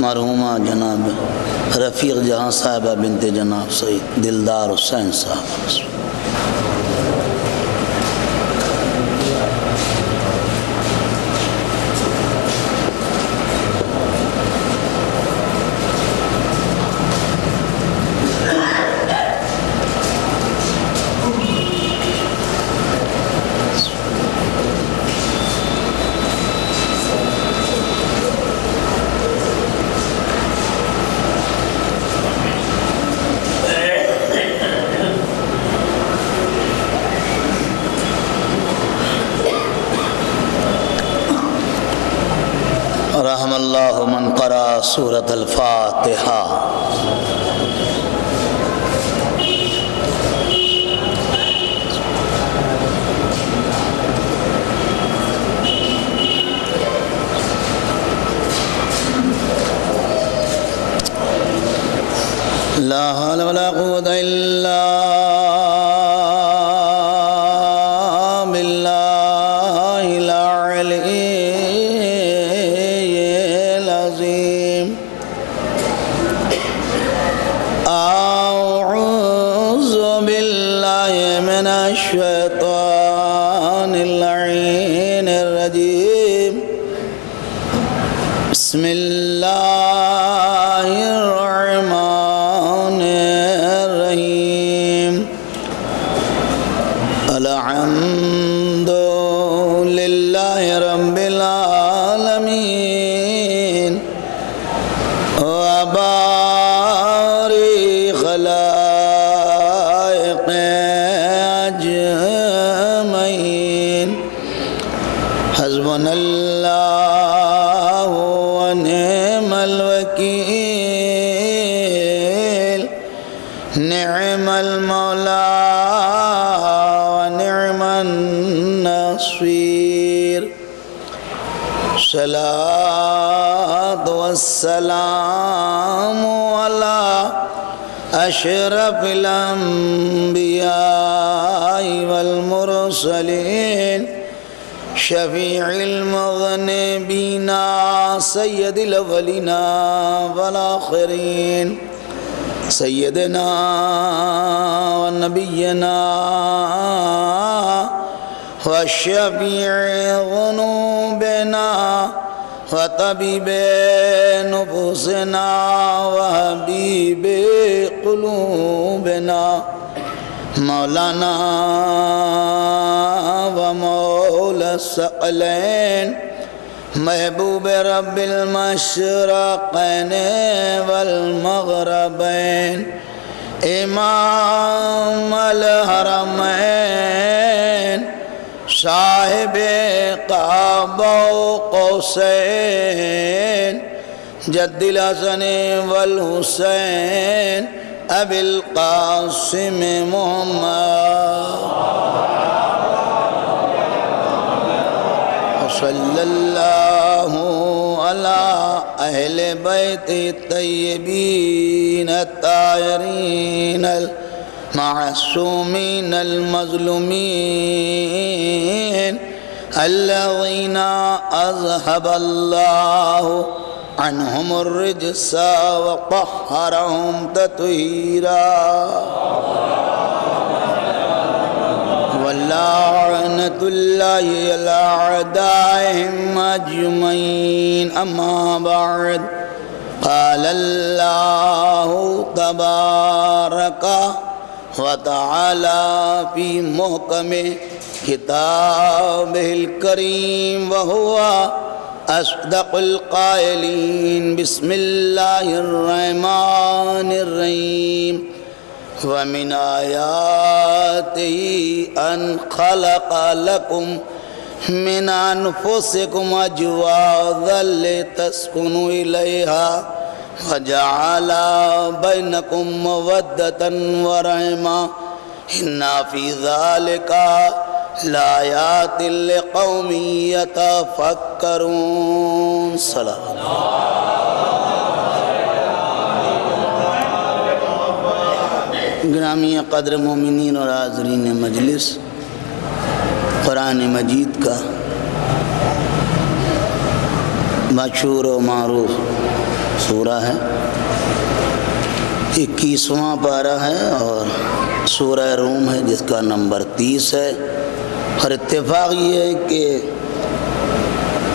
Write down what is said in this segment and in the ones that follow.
مرحومہ جناب رفیق جہاں صاحبہ بنت جناب سعید دلدار حسین صاحب. رحم اللہ من قرأ سورة الفاتحہ. لا حول ولا قوة إلا بالله العلي العظيم. أعوذ بالله من الشيطان اللعين الرجيم. بسم الله الرحمن الرحيم. الحمد لله رب العالمين وبارئ خلائق أجمعين. حسبنا الله ونعم الوكيل. نعم المولى ونعم النصير. صلاة والسلام على أشرف الأنبياء والمرسلين. شفيع المذنبين سيد الأولين والآخرين. سيدنا ونبينا وشفيع ذنوبنا وطبيب نفوسنا وحبيب قلوبنا مولانا ومولى الثقلين محبوب رب المشرقين والمغربين. امام الحرمين صاحب قاب وقوسين جد الحسن والحسين ابي القاسم محمد صلی اللہ علی اہل بیت الطیبین الطاہرین المعصومین المظلومین الذین اذهب اللہ عنہم الرجس وطہرہم تطہیرا ولعنة الله على أعدائهم أجمعين. أما بعد قال الله تبارك وتعالى في محكم كتابه الكريم وهو أصدق القائلين. بسم الله الرحمن الرحيم. ومن آياته أن خلق لكم من أنفسكم أزواجا لتسكنوا إليها وجعل بينكم مودة ورحمة إن في ذلك لآيات لقوم يتفكرون. صلاة گرامی قدر مومنین اور حاضرین مجلس، قرآن مجید کا مشہور و معروف سورہ ہے، 21واں پارہ ہے اور سورہ روم ہے جس کا نمبر 30 ہے۔ اور اتفاق یہ ہے کہ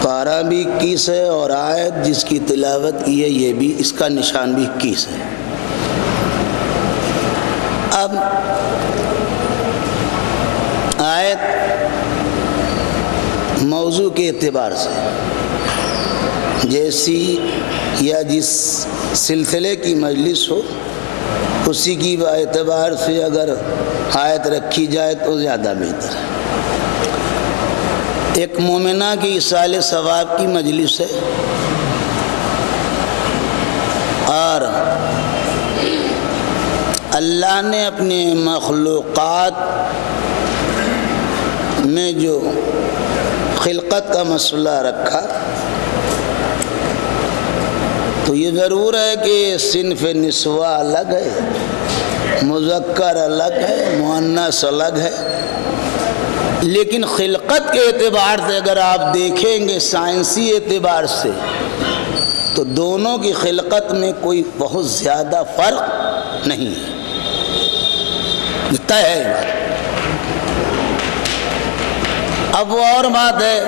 پارہ بھی 21 ہے اور آیت جس کی تلاوت کی ہے یہ بھی، اس کا نشان بھی 21 ہے۔ اب آیت موضوع کے اعتبار سے جیسی یا جس سلسلے کی مجلس ہو اسی کی اعتبار سے اگر آیت رکھی جائے تو زیادہ بہتر ہے۔ ایک مومنہ کی ایصال ثواب کی مجلس ہے اور اللہ نے اپنے مخلوقات میں جو خلقت کا مسئلہ رکھا تو یہ ضرور ہے کہ صنف نسوہ الگ ہے، مذکر الگ ہے، مؤنث الگ ہے، لیکن خلقت کے اعتبار سے اگر آپ دیکھیں گے سائنسی اعتبار سے تو دونوں کی خلقت میں کوئی بہت زیادہ فرق نہیں ہے، طے ہے یہ بات۔ اب وہ اور بات ہے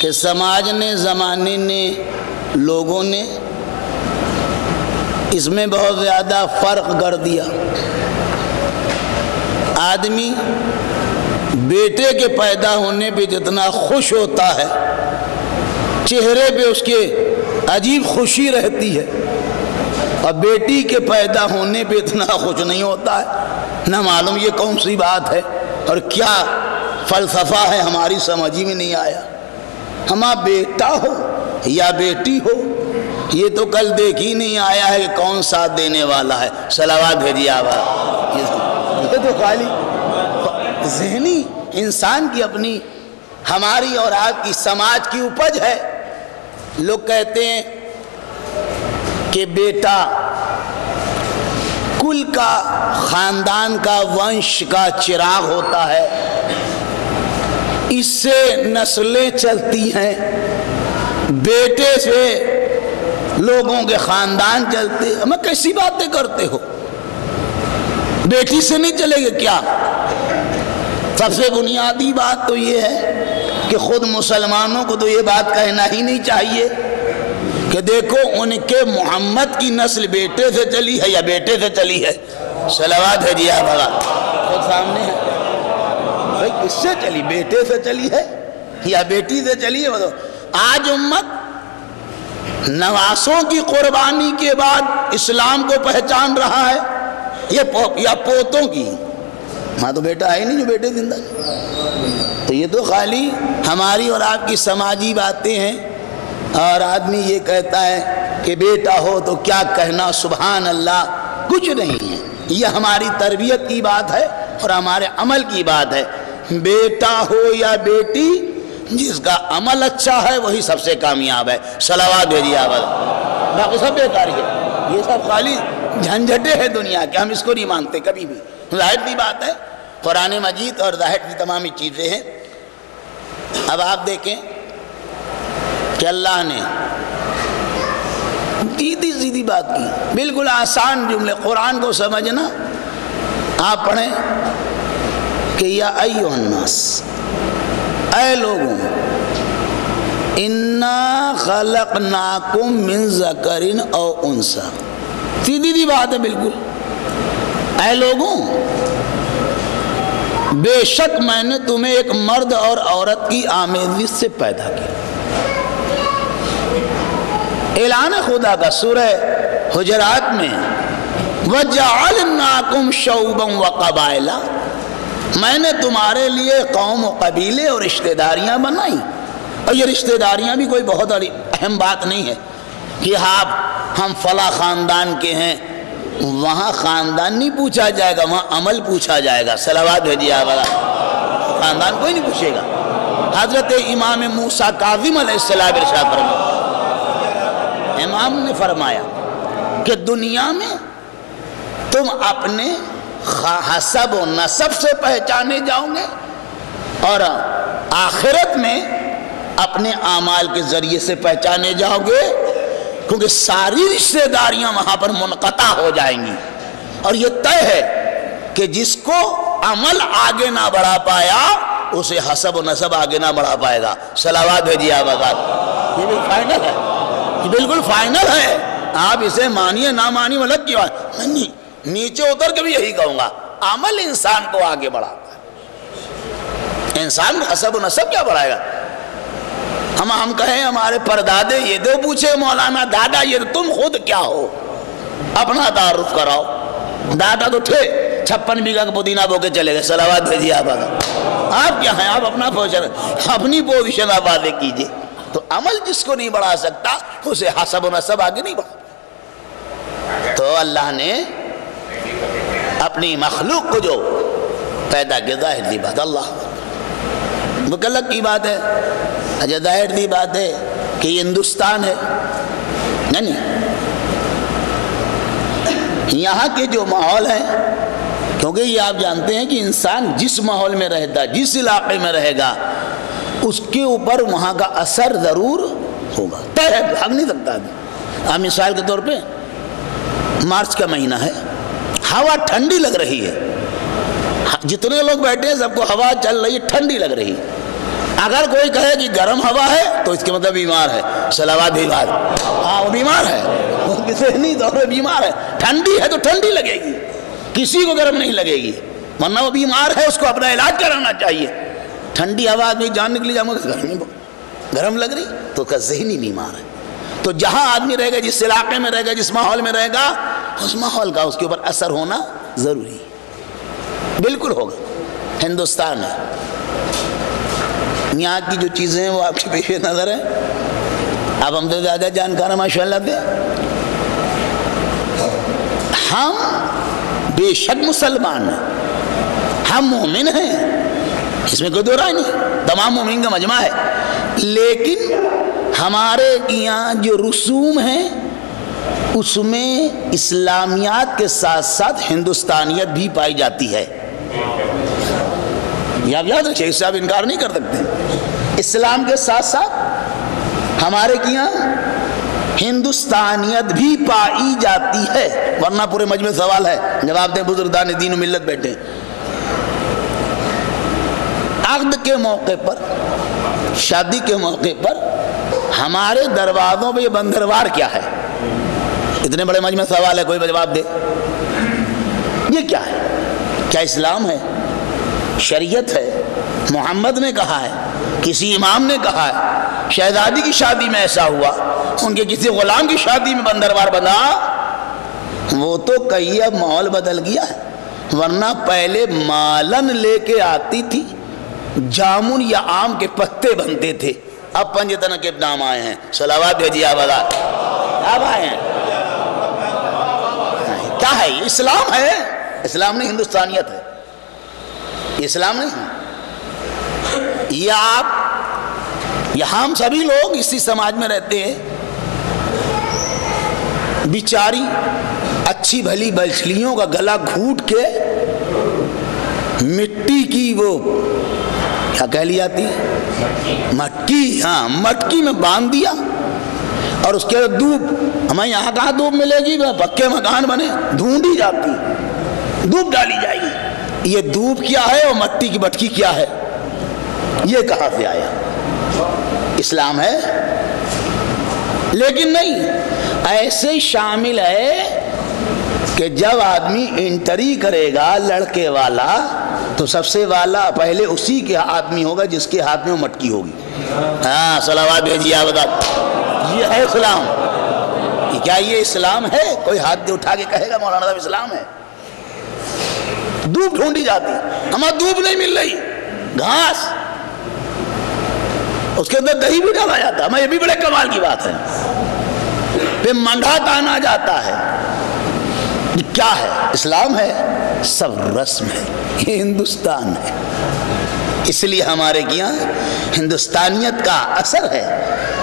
کہ سماج نے، زمانے نے، لوگوں نے اس میں بہت زیادہ فرق کر دیا۔ آدمی بیٹے کے پیدا ہونے پہ جتنا خوش ہوتا ہے، چہرے پہ اس کے عجیب خوشی رہتی ہے، اور بیٹی کے پیدا ہونے پہ اتنا خوش نہیں ہوتا ہے۔ نہ معلوم یہ کون سی بات ہے اور کیا فلسفہ ہے، ہماری سمجھ میں نہیں آیا۔ ہمارا بیٹا ہو یا بیٹی ہو یہ تو کل دیکھ ہی نہیں آیا ہے کہ کون ساتھ دینے والا ہے، صلوات بھیجیے آباد۔ یہ تو خالی ذہنی انسان کی اپنی، ہماری اور آپ کی سماج کی اپج ہے۔ لوگ کہتے ہیں کہ بیٹا کل کا، خاندان کا، ونش کا چراغ ہوتا ہے، اس سے نسلیں چلتی ہیں، بیٹے سے لوگوں کے خاندان چلتے ہیں۔ ہمیں کیسی باتیں کرتے ہو؟ بیٹی سے نہیں چلے گے کیا؟ سب سے بنیادی بات تو یہ ہے کہ خود مسلمانوں کو تو یہ بات کہنا ہی نہیں چاہیے کہ دیکھو ان کے محمد کی نسل بیٹے سے چلی ہے یا بیٹے سے چلی ہے۔ صلوات ہے جی آپ خود سامنے ہے، بھائی کس سے چلی؟ بیٹے سے چلی ہے یا بیٹی سے چلی ہے؟ آج امت نواسوں کی قربانی کے بعد اسلام کو پہچان رہا ہے یا پوتوں کی؟ ماں تو بیٹا ہے نہیں جو بیٹے زندہ ہے۔ تو یہ تو خالی ہماری اور آپ کی سماجی باتیں ہیں، اور آدمی یہ کہتا ہے کہ بیٹا ہو تو کیا کہنا، سبحان اللہ، کچھ نہیں ہے۔ یہ ہماری تربیت کی بات ہے اور ہمارے عمل کی بات ہے۔ بیٹا ہو یا بیٹی، جس کا عمل اچھا ہے وہی سب سے کامیاب ہے۔ صلوات بھیجیے آپ، باقی سب بیکار ہے۔ یہ سب خالی جھنجھٹیں ہیں دنیا کے، ہم اس کو نہیں مانتے کبھی بھی۔ ظاہر سی بات ہے، قرآن مجید اور ظاہر کی تمام چیزیں ہیں۔ اب آپ دیکھیں کہ اللہ نے سیدھی سیدھی بات کی، بالکل آسان جملے، قرآن کو سمجھنا۔ آپ پڑھیں کہ یا ایھا الناس، اے لوگوں، انا خلقناکم من ذکر او انثی، سیدھی سی بات ہے بالکل۔ اے لوگوں، بے شک میں نے تمہیں ایک مرد اور عورت کی آمیزش سے پیدا کیا۔ اعلان خدا کا سورہ حجرات میں وَجَعَلْنَاكُمْ شَعُوبًا وَقَبَائِلًا، میں نے تمہارے لیے قوم و قبیلے اور رشتہ داریاں بنائیں۔ اور یہ رشتہ داریاں بھی کوئی بہت اہم بات نہیں ہے کہ ہم فلاں خاندان کے ہیں، وہاں خاندان نہیں پوچھا جائے گا، وہاں عمل پوچھا جائے گا۔ صلوات بھیجیے آپ، خاندان کوئی نہیں پوچھے گا۔ حضرت امام موسیٰ کاظم علیہ السلام ارشاد فرمایا، امام نے فرمایا کہ دنیا میں تم اپنے حسب و نسب سے پہچانے جاؤ گے، اور آخرت میں اپنے اعمال کے ذریعے سے پہچانے جاؤ گے۔ کیونکہ ساری رشتہ داریاں وہاں پر منقطع ہو جائیں گی، اور یہ طے ہے کہ جس کو عمل آگے نہ بڑھا پایا اسے حسب و نسب آگے نہ بڑھا پائے گا۔ صلوات بھیجیے آپ آباد، یہ بھی فائنل ہے، یہ بالکل فائنل ہے۔ آپ اسے مانیے نہ مانیے الگ کی بات نہیں، نیچے اتر کے بھی یہی کہوں گا، عمل انسان کو آگے بڑھاتا ہے، انسان کو حسب و نسب کیا بڑھائے گا؟ ہم کہیں ہمارے پردادے یہ تو پوچھے مولانا دادا یہ تم خود کیا ہو، اپنا تعارف کراؤ۔ دادا تو تھے 56 بیگھہ کا پودینہ بو کے چلے گئے۔ صلوات بھیجیے آپ کیا ہیں؟ آپ اپنی پوزیشن آپ واضح کیجئے۔ تو عمل جس کو نہیں بڑھا سکتا اسے حسب و نسب آگے نہیں بڑھا۔ تو اللہ نے اپنی مخلوق کو جو پیدا کیا، ظاہر دی بات اللہ مکلف کی بات ہے، اچھا ظاہر دی بات ہے کہ یہ ہندوستان ہے، نہیں یہاں کے جو ماحول ہے، کیونکہ یہ آپ جانتے ہیں کہ انسان جس ماحول میں رہتا، جس علاقے میں رہے گا اس کے اوپر وہاں کا اثر ضرور ہوگا، طے ہے، بھاگ نہیں سکتا آدمی۔ آپ مثال کے طور پہ مارچ کا مہینہ ہے، ہوا ٹھنڈی لگ رہی ہے، جتنے لوگ بیٹھے ہیں سب کو ہوا چل رہی ہے، ٹھنڈی لگ رہی ہے۔ اگر کوئی کہے کہ گرم ہوا ہے تو اس کے مطلب بیمار ہے۔ صلوات بھی بات، ہاں وہ بیمار ہے، وہ ذہنی طور پہ بیمار ہے۔ ٹھنڈی ہے تو ٹھنڈی لگے گی، کسی کو گرم نہیں لگے گی، ورنہ وہ بیمار ہے، اس کو اپنا علاج کرانا چاہیے۔ ٹھنڈی ہوا آدمی جان نکلی جاؤں گا گرم لگ رہی تو اس کا ذہنی بیمار ہے۔ تو جہاں آدمی رہے گا، جس علاقے میں رہے گا، جس ماحول میں رہے گا، اس ماحول کا اس کے اوپر اثر ہونا ضروری ہے، بالکل ہوگا۔ ہندوستان ہے، یہاں کی جو چیزیں ہیں وہ آپ کے پیش نظر ہیں، آپ ہم سے زیادہ جانکار ہیں ماشاءاللہ سے۔ ہم بے شک مسلمان ہیں، ہم مومن ہیں، اس میں کوئی دو رائے نہیں، تمام مومن کا مجمع ہے، لیکن ہمارے یہاں جو رسوم ہیں اس میں اسلامیات کے ساتھ ساتھ ہندوستانیت بھی پائی جاتی ہے۔ یہ آپ یاد رکھیں، اس سے آپ انکار نہیں کر سکتے۔ اسلام کے ساتھ ساتھ ہمارے یہاں ہندوستانیت بھی پائی جاتی ہے، ورنہ پورے مجمع سوال ہے، جواب دیں بزرگان دین و ملت بیٹھے۔ عقد کے موقع پر، شادی کے موقع پر ہمارے دروازوں پہ یہ بندروار کیا ہے؟ اتنے بڑے مجمع سوال ہے، کوئی جواب دے۔ یہ کیا ہے؟ کیا اسلام ہے؟ شریعت ہے؟ محمد نے کہا ہے؟ کسی امام نے کہا ہے؟ شہزادی کی شادی میں ایسا ہوا، ان کے کسی غلام کی شادی میں بندروار بنا؟ وہ تو کئی اب ماحول بدل گیا ہے، ورنہ پہلے مالن لے کے آتی تھی، جامن یا آم کے پتے بنتے تھے، اب پنجتن کے نام آئے ہیں۔ صلوات بھیجیے آبادات، اب آئے ہیں۔ کیا ہے یہ؟ اسلام ہے، اسلام نہیں ہندوستانیت ہے، اسلام نہیں۔ یہ آپ، یہاں ہم سبھی لوگ اسی سماج میں رہتے ہیں، بیچاری اچھی بھلی بچلیوں کا گلا گھوٹ کے مٹی کی وہ کیا کہہ لی جاتی ہے، مٹکی، ہاں مٹکی میں باندھ دیا، اور اس کے بعد دھوپ، ہمیں یہاں کہاں دھوپ ملے گی؟ پکے مکان بنے، ڈھونڈی جاتی، دھوپ ڈالی جائے گی۔ یہ دھوپ کیا ہے اور مٹی کی مٹکی کیا ہے؟ یہ کہاں سے آیا؟ اسلام ہے؟ لیکن نہیں، ایسے شامل ہے کہ جب آدمی انٹری کرے گا لڑکے والا تو سب سے والا پہلے اسی کے آدمی ہوگا جس کے ہاتھ میں وہ مٹکی ہوگی۔ ہاں صلوات بھیجیے آپ بتا، یہ ہے اسلام۔ کیا یہ اسلام ہے؟ کوئی ہاتھ اٹھا کے کہے گا مولانا صاحب اسلام ہے؟ دھوپ ڈھونڈی جاتی، ہمیں دھوپ نہیں مل رہی، گھاس، اس کے اندر دہی بھی ڈالا جاتا ہے، ہمیں یہ بھی بڑے کمال کی بات ہے، پھر منڈھا تانا جاتا ہے۔ کیا ہے؟ اسلام ہے؟ سب رسم ہے، یہ ہندوستان ہے۔ اس لیے ہمارے یہاں ہندوستانیت کا اثر ہے،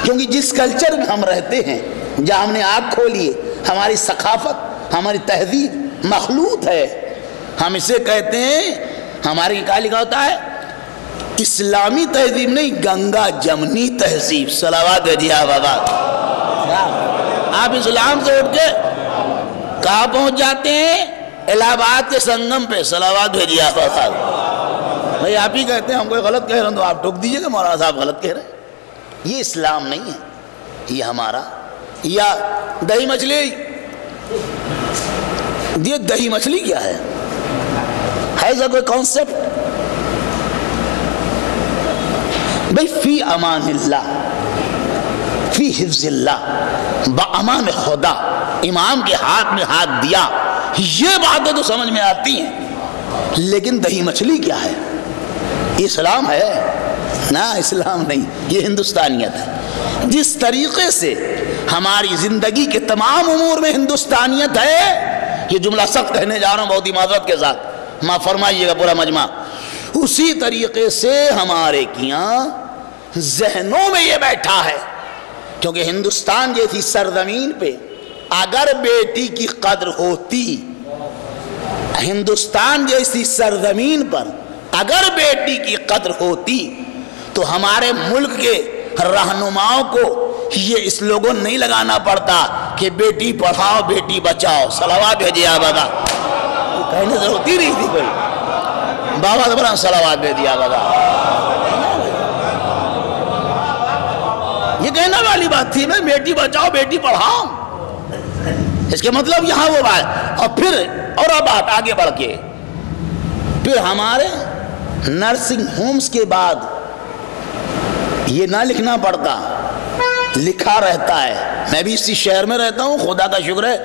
کیونکہ جس کلچر میں ہم رہتے ہیں، جہاں ہم نے آنکھ کھولی ہے، ہماری ثقافت، ہماری تہذیب مخلوط ہے۔ ہم اسے کہتے ہیں، ہمارے کیا لکھا ہوتا ہے؟ اسلامی تہذیب نہیں، گنگا جمنی تہذیب۔ صلوات بھیجیے بابا، آپ اسلام سے اٹھ کے کہاں پہنچ جاتے ہیں؟ الہ آباد کے سنگم پہ صلوات بھیجیے آپ صاحب. بھائی آپ ہی کہتے ہیں ہم کوئی غلط کہہ رہے ہیں تو آپ ٹوک دیجئے کہ مولانا صاحب غلط کہہ رہے ہیں. یہ اسلام نہیں ہے یہ ہمارا. یا دہی مچھلی، یہ دہی مچھلی کیا ہے ایسا کوئی کانسیپٹ؟ بھئی فی امان اللہ، فی حفظ اللہ، بامان خدا، امام کے ہاتھ میں ہاتھ دیا، یہ باتیں تو سمجھ میں آتی ہیں. لیکن دہی مچھلی کیا ہے؟ اسلام ہے نا؟ اسلام نہیں، یہ ہندوستانیت ہے. جس طریقے سے ہماری زندگی کے تمام امور میں ہندوستانیت ہے، یہ جملہ سخت کہنے جا رہا ہوں بہت ہی معذرت کے ساتھ، معاف فرمائیے گا پورا مجمع، اسی طریقے سے ہمارے کیاں ذہنوں میں یہ بیٹھا ہے. کیونکہ ہندوستان جیسی سرزمین پہ اگر بیٹی کی قدر ہوتی، ہندوستان جیسی سرزمین پر اگر بیٹی کی قدر ہوتی تو ہمارے ملک کے رہنماؤں کو یہ سلوگن نہیں لگانا پڑتا کہ بیٹی پڑھاؤ بیٹی بچاؤ. صلوات بھیجیے آپ بابا. کہنے سے ہوتی نہیں تھی کوئی. بابا دبران صلوات بھیجیے آپ بابا. یہ کہنے والی بات تھی میں بیٹی بچاؤ بیٹی پڑھاؤ. اس کے مطلب یہاں وہ بات. اور پھر اور بات آگے بڑھ کے پھر ہمارے نرسنگ ہومز کے بعد یہ نہ لکھنا پڑتا، لکھا رہتا ہے. میں بھی اسی شہر میں رہتا ہوں، خدا کا شکر ہے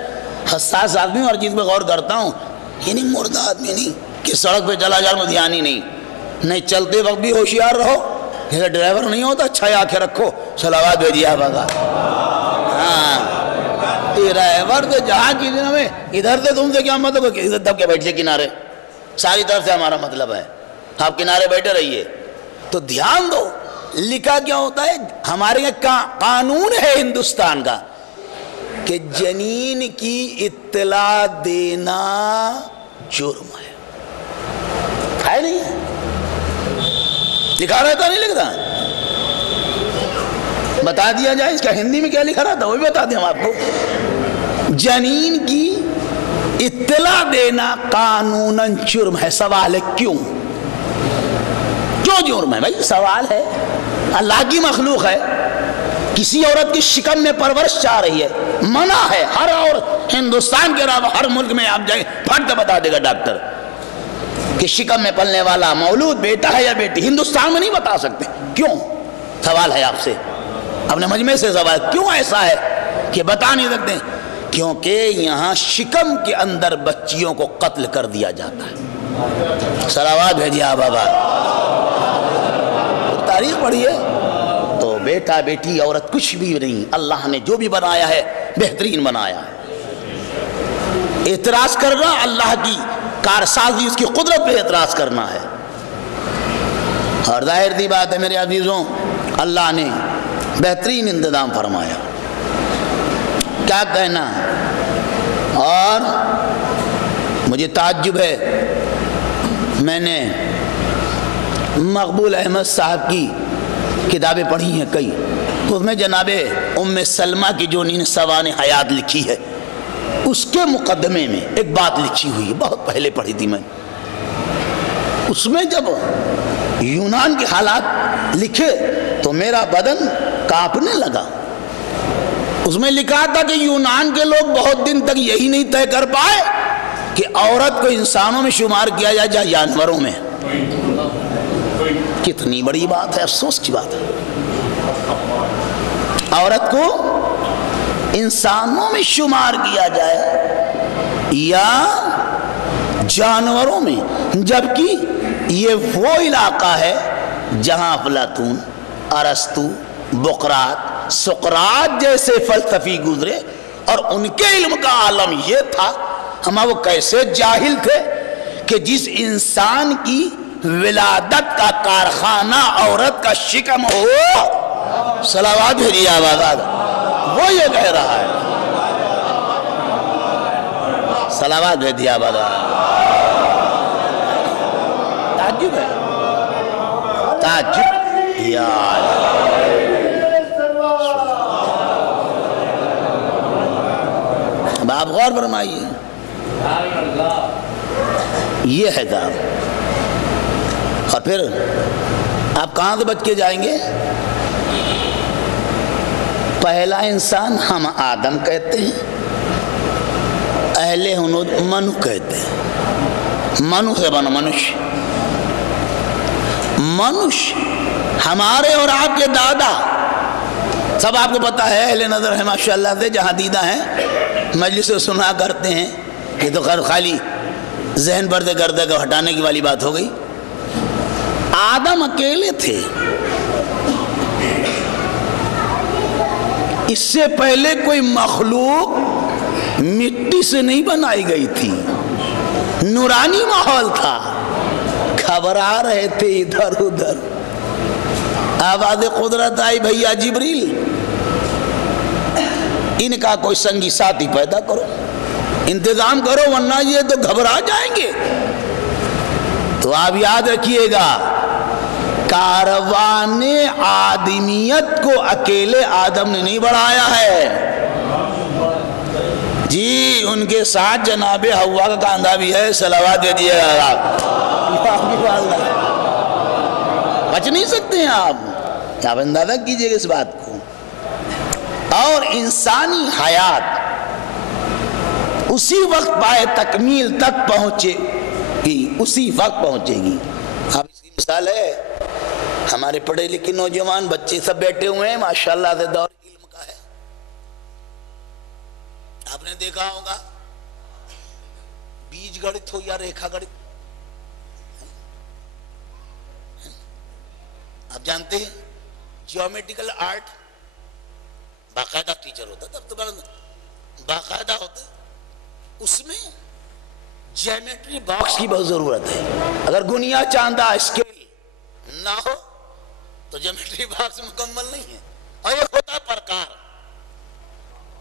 حساس آدمی ہر چیز پہ غور کرتا ہوں. یہ نہیں مردہ آدمی نہیں کہ سڑک پہ چلا جا میں دھیان ہی نہیں. چلتے وقت بھی ہوشیار رہو. جیسے ڈرائیور نہیں ہوتا اچھا آنکھیں رکھو. صلوات بھیجیے آپ آگا. ہاں ڈرائیور سے جہاں کی دنوں میں ادھر سے تم سے کیا مطلب ہے کہ ادھر دب کے بیٹھے کنارے، ساری طرف سے ہمارا مطلب ہے آپ کنارے بیٹھے رہیے. تو دھیان دو لکھا کیا ہوتا ہے. ہمارے یہاں قانون ہے ہندوستان کا کہ جنین کی اطلاع دینا جرم ہے نہیں؟ لکھا رہتا نہیں لکھتا؟ بتا دیا جائے اس کا ہندی میں کیا لکھا رہتا وہ بھی بتا دیں ہم آپ کو. جنین کی اطلاع دینا قانوناً جرم ہے. سوال ہے کیوں جرم ہے؟ بھائی سوال ہے. اللہ کی مخلوق ہے، کسی عورت کی شکم میں پرورش چاہ رہی ہے، منع ہے. ہر عورت ہندوستان کے علاوہ ہر ملک میں آپ جائیں پھٹ کے بتا دے گا ڈاکٹر کہ شکم میں پلنے والا مولود بیٹا ہے یا بیٹی. ہندوستان میں نہیں بتا سکتے. کیوں؟ سوال ہے آپ سے اپنے مجمع سے سوال کیوں ایسا ہے کہ بتا نہیں سکتے؟ کیونکہ یہاں شکم کے اندر بچیوں کو قتل کر دیا جاتا ہے. صلوات بھیجیے آپ بابا. تاریخ پڑھیے تو بیٹا بیٹی عورت کچھ بھی نہیں. اللہ نے جو بھی بنایا ہے بہترین بنایا ہے. اعتراض کرنا اللہ کی کارسازی، اس کی قدرت پہ اعتراض کرنا ہے. اور ظاہر دی بات ہے میرے عزیزوں، اللہ نے بہترین انتظام فرمایا. کیا کہنا. اور مجھے تعجب ہے، میں نے مقبول احمد صاحب کی کتابیں پڑھی ہیں کئی، اس میں جناب ام سلمہ کی جو سوان حیات لکھی ہے اس کے مقدمے میں ایک بات لکھی ہوئی ہے، بہت پہلے پڑھی تھی میں. اس میں جب یونان کے حالات لکھے تو میرا بدن کانپنے لگا. اس میں لکھا تھا کہ یونان کے لوگ بہت دن تک یہی نہیں طے کر پائے کہ عورت کو انسانوں میں شمار کیا جائے یا جانوروں میں. کتنی بڑی بات ہے، افسوس کی بات ہے. عورت کو انسانوں میں شمار کیا جائے یا جانوروں میں، جبکہ یہ وہ علاقہ ہے جہاں افلاطون، ارسطو، بقراط، سقراط جیسے فلسفی گزرے اور ان کے علم کا عالم یہ تھا. ہم وہ کیسے جاہل تھے کہ جس انسان کی ولادت کا کارخانہ عورت کا شکم ہو. صلوات بھیجیے آباد. وہ یہ کہہ رہا ہے. صلوات بھیجیے آباد. تعجب ہے، تعجب یا اب آپ غور فرمائیے، یہ ہے کام۔ اور پھر آپ کہاں سے بچ کے جائیں گے؟ پہلا انسان ہم آدم کہتے ہیں، اہل ہنود منو کہتے ہیں، منو سے بنا منش۔ منش ہمارے اور آپ کے دادا سب آپ کو پتا ہے، اہل نظر ہے ماشاءاللہ سے، جہاں دیدہ ہیں مجلس سے سنا کرتے ہیں۔ یہ تو خیر خالی ذہن پردے گردے کو ہٹانے کی والی بات ہو گئی۔ آدم اکیلے تھے، اس سے پہلے کوئی مخلوق مٹی سے نہیں بنائی گئی تھی، نورانی ماحول تھا، گھبرا رہے تھے ادھر ادھر۔ آواز قدرت آئی، بھیا جبریل ان کا کوئی سنگی ساتھی پیدا کرو، انتظام کرو، ورنہ یہ تو گھبرا جائیں گے۔ تو آپ یاد رکھیے گا، کاروان آدمیت کو اکیلے آدم نے نہیں بڑھایا ہے جی، ان کے ساتھ جناب حوا کا کاندھا بھی ہے۔ صلوات دیجیے آپ، بچ نہیں سکتے ہیں آپ اندازہ کیجئے اس بات کو۔ اور انسانی حیات اسی وقت پائے تکمیل تک پہنچے گی، اسی وقت پہنچے گی۔ اب اس کی مثال ہے، ہمارے پڑھے لکھے نوجوان بچے سب بیٹھے ہوئے ہیں، ماشاءاللہ سے دور علم کا ہے۔ آپ نے دیکھا ہوگا بیج گڑت ہو یا ریکھا گڑت، آپ جانتے ہیں جیومیٹریکل آرٹ باقاعدہ ٹیچر ہوتا، تب تو باقاعدہ ہوتا، اس میں جیومیٹری باکس کی بہت ضرورت ہے۔ اگر گنیا چاندہ اسکیل نہ ہو تو جیومیٹری باکس مکمل نہیں ہے۔ اور یہ ہوتا ہے پرکار،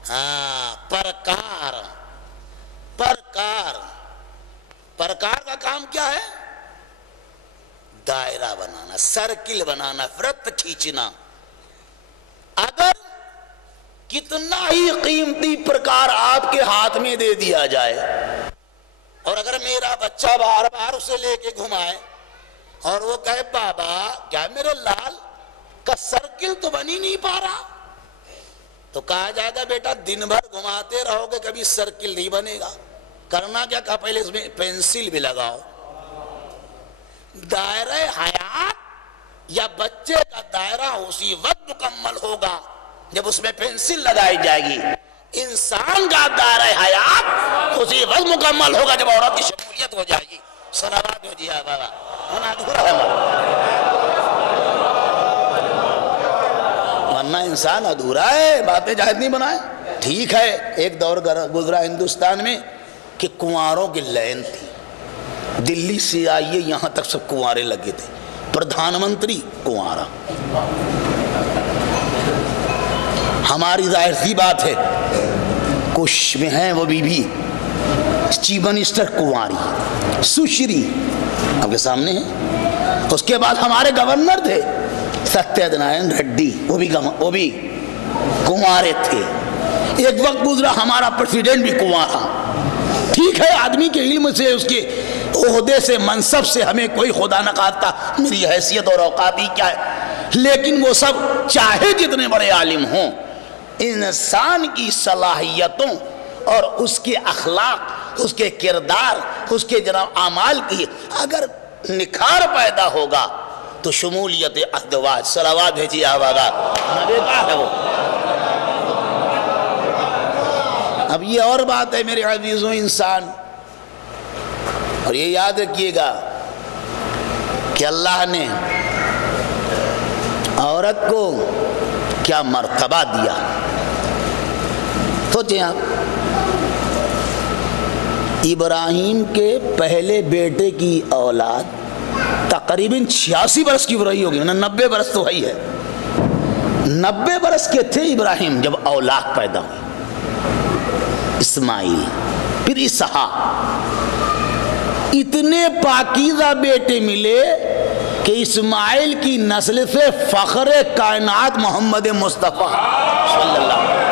ہاں پرکار، پرکار پرکار کا کام کیا ہے؟ دائرہ بنانا، سرکل بنانا، ورت کھینچنا۔ اگر کتنا ہی قیمتی پرکار آپ کے ہاتھ میں دے دیا جائے، اور اگر میرا بچہ بار بار اسے لے کے گھمائے اور وہ کہے بابا کیا میرے لال کا سرکل تو بنی نہیں پا رہا، تو کہا جائے گا بیٹا دن بھر گھماتے رہو گے کبھی سرکل نہیں بنے گا۔ کرنا کیا، کہا پہلے اس میں پینسل بھی لگاؤ۔ دائرہ حیات یا بچے کا دائرہ اسی وقت مکمل ہوگا جب اس میں پینسل لگائی جائے گی۔ انسان کا دائرہ حیات اسی وقت مکمل ہوگا جب عورت کی شمولیت ہو جائے گی۔ صلوات ہو جی بابا، ورنہ انسان ادھورا ہے، باتیں جائز نہیں بنائے۔ ٹھیک ہے، ایک دور گزرا ہندوستان میں کہ کنواروں کی لین تھی، دلی سے آئیے یہاں تک سب کنوارے لگے تھے، پردھان منتری کنوارا۔ ہماری ظاہر سی بات ہے، کچھ میں ہیں وہ بی بی چیف منسٹر کنواری، سشری آپ کے سامنے ہے۔ اس کے بعد ہمارے گورنر تھے ستیہ نارائن ریڈی، وہ بھی کنوارے تھے۔ ایک وقت گزرا ہمارا پریزیڈنٹ بھی کنوارا۔ ٹھیک ہے، آدمی کے علم سے، اس کے عہدے سے، منصب سے ہمیں کوئی خدا نہ خواستہ میری حیثیت اور اوقات ہی کیا ہے، لیکن وہ سب چاہے جتنے بڑے عالم ہوں، انسان کی صلاحیتوں اور اس کے اخلاق، اس کے کردار، اس کے جناب اعمال کی اگر نکھار پیدا ہوگا تو شمولیت ازدواج، صلوات بھیجیے آبادات نبی کا ہے وہ۔ اب یہ اور بات ہے میرے عزیزوں، انسان، اور یہ یاد رکھیے گا کہ اللہ نے عورت کو کیا مرتبہ دیا۔ سوچیں آپ، ابراہیم کے پہلے بیٹے کی اولاد تقریباً 86 برس کی رہی ہوگی، 90 برس تو وہی ہے، 90 برس کے تھے ابراہیم جب اولاد پیدا ہوئی، اسماعیل، پھر اسحاق۔ اتنے پاکیزہ بیٹے ملے کہ اسماعیل کی نسل سے فخر کائنات محمد مصطفیٰ صلی اللہ علیہ وسلم۔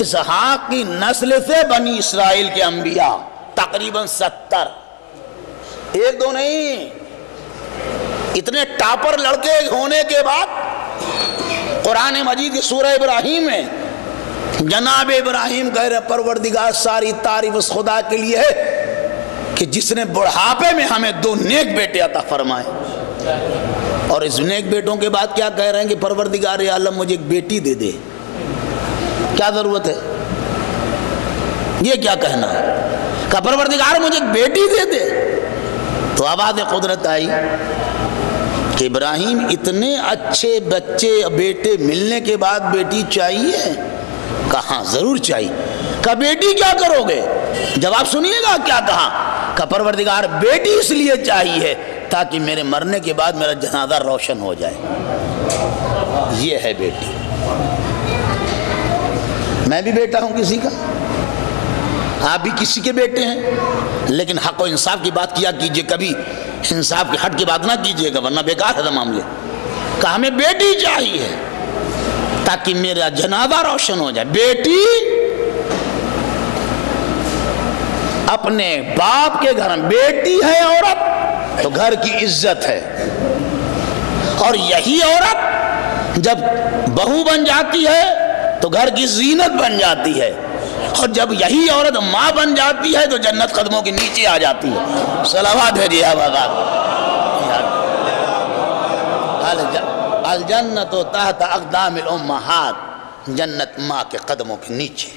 اسحاق کی نسل سے بنی اسرائیل کے انبیاء تقریباً 70، ایک دو نہیں، اتنے ٹاپر لڑکے ہونے کے بعد قرآن مجید کی سورہ ابراہیم میں جناب ابراہیم کہہ رہے پروردگار ساری تعریف اس خدا کے لیے ہے کہ جس نے بڑھاپے میں ہمیں 2 نیک بیٹے عطا فرمائے، اور اس نیک بیٹوں کے بعد کیا کہہ رہے ہیں کہ پروردگار عالم مجھے ایک بیٹی دے دے، کیا ضرورت ہے؟ یہ کیا کہنا ہے کہ پروردگار مجھے ایک بیٹی دے دے؟ تو آواز قدرت آئی کہ ابراہیم اتنے اچھے بچے بیٹے ملنے کے بعد بیٹی چاہیے؟ کہاں ضرور چاہیے۔ کہا بیٹی کیا کرو گے؟ جواب سنیے گا کیا کہا، کہ پروردگار بیٹی اس لیے چاہیے تاکہ میرے مرنے کے بعد میرا جنازہ روشن ہو جائے، یہ ہے بیٹی۔ میں بھی بیٹا ہوں کسی کا، آپ بھی کسی کے بیٹے ہیں، لیکن حق و انصاف کی بات کیا کیجئے، کبھی انصاف کی حد کی بات نہ کیجئے گا ورنہ بیکار ہے معاملے۔ کہ ہمیں بیٹی چاہیے تاکہ میرا جنازہ روشن ہو جائے۔ بیٹی اپنے باپ کے گھر میں، بیٹی ہے عورت تو گھر کی عزت ہے، اور یہی عورت جب بہو بن جاتی ہے تو گھر کی زینت بن جاتی ہے، اور جب یہی عورت ماں بن جاتی ہے تو جنت قدموں کے نیچے آ جاتی ہے۔ صلوات ہے جی آباد۔ الجنت تحت اقدام الامہات، جنت ماں کے قدموں کے نیچے۔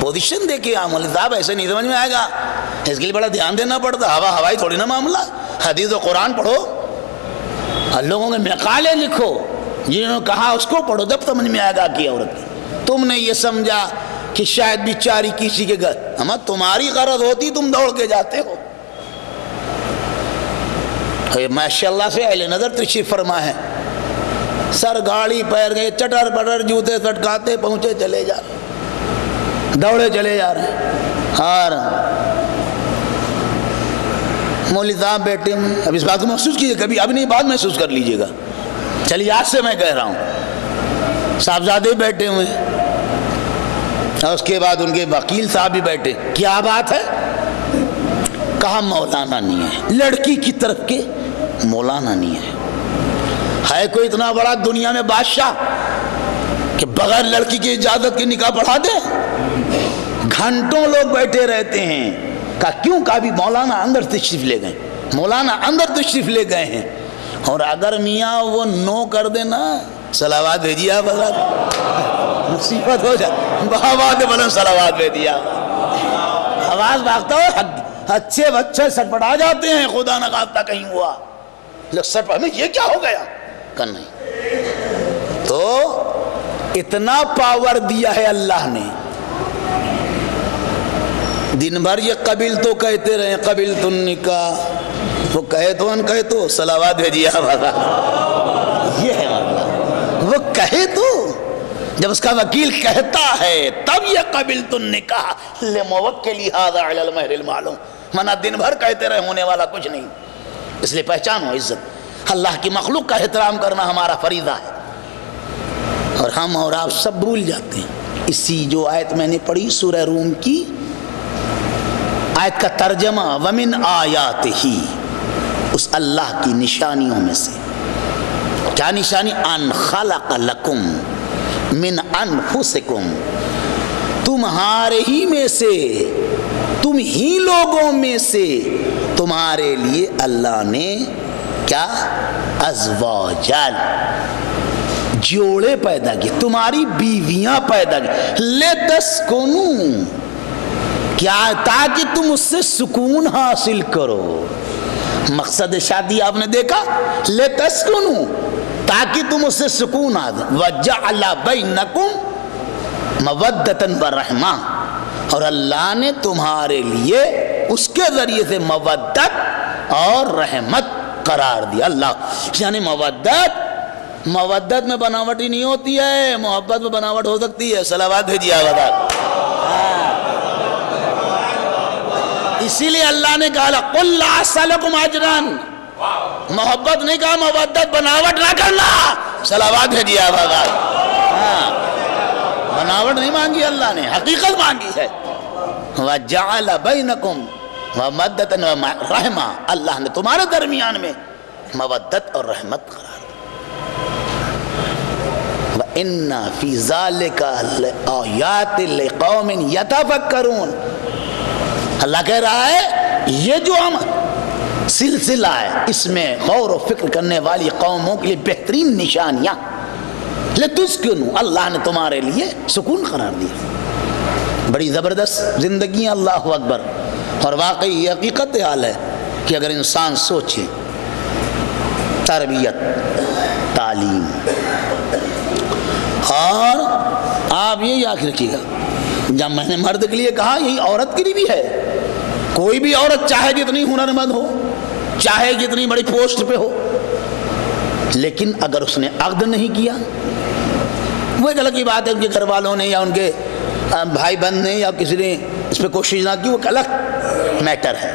پوزیشن دیکھیں عامل صاحب، ایسے نہیں سمجھ میں آئے گا، اس کے لیے بڑا دھیان دینا پڑتا، ہوا ہوائی تھوڑی نہ معاملہ۔ حدیث و قرآن پڑھو اور لوگوں کے مقالے لکھو، جنہوں نے کہا اس کو پڑھو، جب سمجھ میں آئے گا کہ عورت کی۔ تم نے یہ سمجھا کہ شاید بیچاری کسی کے گھر، اما تمہاری غرض ہوتی تم دوڑ کے جاتے ہو۔ ماشاءاللہ سے اہل نظر تشریف فرما ہے، سر گاڑی پیر گئے، چٹر بٹر جوتے سٹکاتے پہنچے، چلے جا رہے، دوڑے چلے جا رہے ہیں۔ اور مولوی صاحب بیٹھے ہوں، اب اس بات کو محسوس کیجئے، کبھی اب نہیں بعد محسوس کر لیجئے گا، چلیے آج سے میں کہہ رہا ہوں، صاحبزادے بیٹھے ہوئے، اور اس کے بعد ان کے وکیل صاحب بھی بیٹھے، کیا بات ہے؟ کہا مولانا نہیں ہے، لڑکی کی طرف کے مولانا نہیں ہے کوئی اتنا بڑا دنیا میں بادشاہ کہ بغیر لڑکی کی اجازت کے نکاح پڑھا دے؟ گھنٹوں لوگ بیٹھے رہتے ہیں۔ کہا کیوں؟ کہا بھی مولانا اندر تشریف لے گئے، مولانا اندر تشریف لے گئے ہیں، اور اگر میاں وہ نو کر دینا، صلوات بھیجیے آپ حضرات، مصیبت ہو جائے، بہت بلند صلوات بھیجیے آپ، آواز بھاگتا ہو، اچھے بچے سٹپٹا جاتے ہیں، خدا نہ خواستہ کہیں ہوا، لوگ سٹپٹا میں یہ کیا ہو گیا؟ کہ نہیں، تو اتنا پاور دیا ہے اللہ نے، دن بھر یہ قبل تو کہتے رہے، قبل تو نکاح، وہ کہے تو ان کہے تو، صلوات بھیجیے آپ، یہ ہے اللہ، وہ کہے تو، جب اس کا وکیل کہتا ہے تب یہ قبل تو نکاح لموکلی ھذا علی المہر المعلوم، منہ دن بھر کہتے رہے ہونے والا کچھ نہیں۔ اس لیے پہچانو عزت، اللہ کی مخلوق کا احترام کرنا ہمارا فریضہ ہے، اور ہم اور آپ سب بھول جاتے ہیں۔ اسی جو آیت میں نے پڑھی سورہ روم کی، آیت کا ترجمہ وَمِنْ آیَاتِهِ، اس اللہ کی نشانیوں میں سے، کیا نشانی؟ ان خلق لکم من انفسکم، تمہارے ہی میں سے، تم ہی لوگوں میں سے تمہارے لیے اللہ نے کیا؟ ازواجن، جوڑے پیدا کیے، تمہاری بیویاں پیدا کی، لتسکنوا، کیا؟ تاکہ تم اس سے سکون حاصل کرو۔ مقصد شادی آپ نے دیکھا، لتسکنوا، تاکہ تم اس سے سکون حاصل، وجعل بینکم مودۃ ورحمہ، اور اللہ نے تمہارے لیے اس کے ذریعے سے مودت اور رحمت قرار دیا۔ اللہ یعنی مودت میں بناوٹ ہی نہیں ہوتی ہے، محبت میں بناوٹ ہو سکتی ہے۔ صلوات بھیجیے آباد۔ اسی لیے اللہ نے کہا قُلْ لَا أَسْأَلُكُمْ أَجْرًا، محبت نہیں کہا، مودت بناوٹ نہ کرنا۔ صلوات بھیجیے آباد۔ بناوٹ نہیں مانگی اللہ نے، حقیقت مانگی ہے۔ وَجَعَلَ بَيْنَكُمْ مَوَدَّةً وَرَحْمَةً، اللہ نے تمہارے درمیان میں مودت اور رحمت قرار دی۔ وَإِنَّ فِي ذَلِكَ لَآيَاتٍ لِقَوْمٍ يَتَفَكَّرُونَ، اللہ کہہ رہا ہے یہ جو ہم سلسلہ ہے اس میں غور و فکر کرنے والی قوموں کے لیے بہترین نشانیاں، لِتُسْكِنُوا، اللہ نے تمہارے لیے سکون قرار دیا۔ بڑی زبردست زندگی، اللہ اکبر۔ اور واقعی یہ حقیقت حال ہے کہ اگر انسان سوچے تربیت، تعلیم، اور آپ یہ یاد رکھیے گا جب میں نے مرد کے لیے کہا یہی عورت کے لیے بھی ہے، کوئی بھی عورت چاہے جتنی ہنرمند ہو، چاہے جتنی بڑی پوسٹ پہ ہو، لیکن اگر اس نے عقد نہیں کیا، وہ ایک الگ کی بات ہے، ان کے گھر والوں نے یا ان کے بھائی بہن نے یا کسی نے اس پہ کوشش نہ کی، وہ ایک الگ میٹر ہے،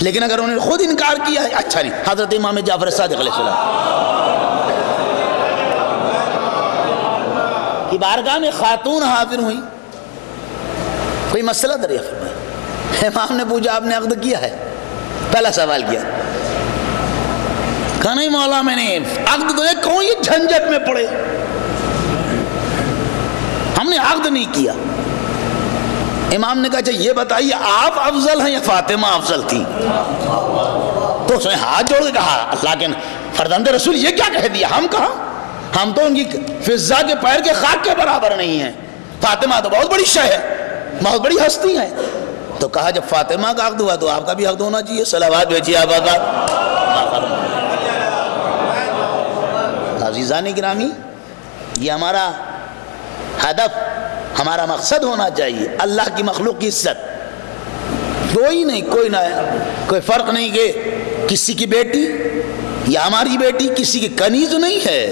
لیکن اگر انہوں نے خود انکار کیا ہے اچھا نہیں۔ حضرت امام جعفر صادق علیہ السلام کی بارگاہ میں خاتون حاضر ہوئی، کوئی مسئلہ دریافت فرمایا، امام نے پوچھا آپ نے عقد کیا ہے؟ پہلا سوال کیا، کہا نہیں مولا میں نے عقد تو ہے، کون یہ جھنجٹ میں پڑے، ہم نے عقد نہیں کیا۔ امام نے کہا اچھا یہ بتائیے آپ افضل ہیں یا فاطمہ افضل تھی؟ تو اس نے ہاتھ جوڑ کے کہا اللہ کے فرزند رسول یہ کیا کہہ دیا، ہم کہاں، ہم تو ان کی فضہ کے پیر کے خاک کے برابر نہیں ہیں، فاطمہ تو بہت بڑی شے ہے، بہت بڑی ہستی ہے۔ تو کہا جب فاطمہ کا عقد ہوا تو آپ کا بھی عقد ہونا چاہیے، صلوات بھیجیے آپ کا۔ عزیزان گرامی، یہ ہمارا ہدف، ہمارا مقصد ہونا چاہیے، اللہ کی مخلوق کی عزت۔ کوئی نہیں، کوئی نہ ہے، کوئی فرق نہیں کہ کسی کی بیٹی یا ہماری بیٹی کسی کی کنیز نہیں ہے،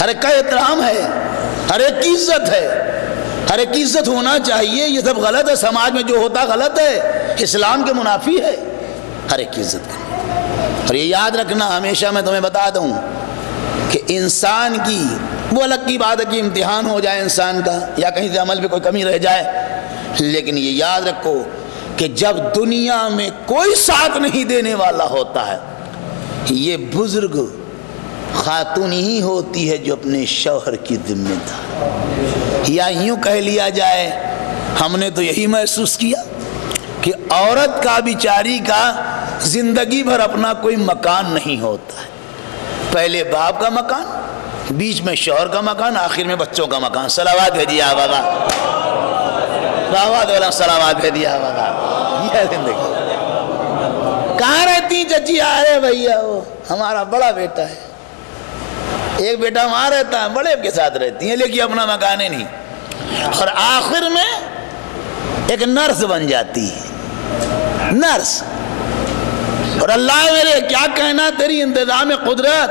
ہر ایک کا احترام ہے، ہر ایک کی عزت ہے، ہر ایک کی عزت ہونا چاہیے۔ یہ سب غلط ہے، سماج میں جو ہوتا غلط ہے، اسلام کے منافی ہے، ہر ایک کی عزت کرنا۔ اور یہ یاد رکھنا، ہمیشہ میں تمہیں بتا دوں کہ انسان کی وہ الگ کی بات ہے کہ امتحان ہو جائے انسان کا یا کہیں سے عمل پہ کوئی کمی رہ جائے، لیکن یہ یاد رکھو کہ جب دنیا میں کوئی ساتھ نہیں دینے والا ہوتا ہے، یہ بزرگ خاتون ہی ہوتی ہے جو اپنے شوہر کی ذمہ دار، یا یوں کہہ لیا جائے ہم نے تو یہی محسوس کیا کہ عورت کا بیچاری کا زندگی بھر اپنا کوئی مکان نہیں ہوتا ہے، پہلے باپ کا مکان، بیچ میں شوہر کا مکان، آخر میں بچوں کا مکان۔ صلوات بھیجیے بابا، صلوات بھیجیے بابا۔ یہ زندگی کہاں رہتی چچی؟ آرے بھیا وہ ہمارا بڑا بیٹا ہے، ایک بیٹا وہاں رہتا ہے، بڑے کے ساتھ رہتی ہیں لیکن اپنا مکان ہی نہیں، اور آخر میں ایک نرس بن جاتی ہے، نرس۔ اور اللہ میرے کیا کہنا، تیری انتظام قدرت،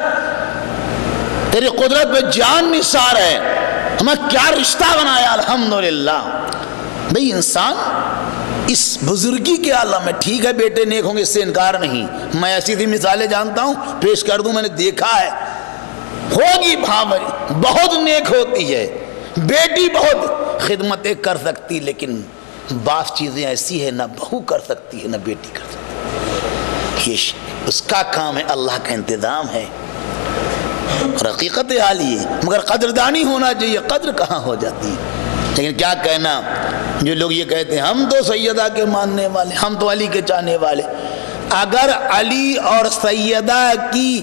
تیری قدرت پہ جان نثار ہے، ہمیں کیا رشتہ بنایا، الحمدللہ۔ بھئی انسان اس بزرگی کے عالم میں، ٹھیک ہے بیٹے نیک ہوں گے، اس سے انکار نہیں، میں ایسی تھی مثالیں جانتا ہوں، پیش کر دوں، میں نے دیکھا ہے، ہوگی بھاوری بہت نیک ہوتی ہے، بیٹی بہت خدمتیں کر سکتی، لیکن بعض چیزیں ایسی ہیں نہ بہو کر سکتی ہے نہ بیٹی کر سکتی، یہ اس کا کام ہے، اللہ کا انتظام ہے۔ اور حقیقت حال یہ، مگر قدردانی ہونا چاہیے، قدر کہاں ہو جاتی ہے۔ لیکن کیا کہنا، جو لوگ یہ کہتے ہیں ہم تو سیدہ کے ماننے والے، ہم تو علی کے چاہنے والے، اگر علی اور سیدہ کی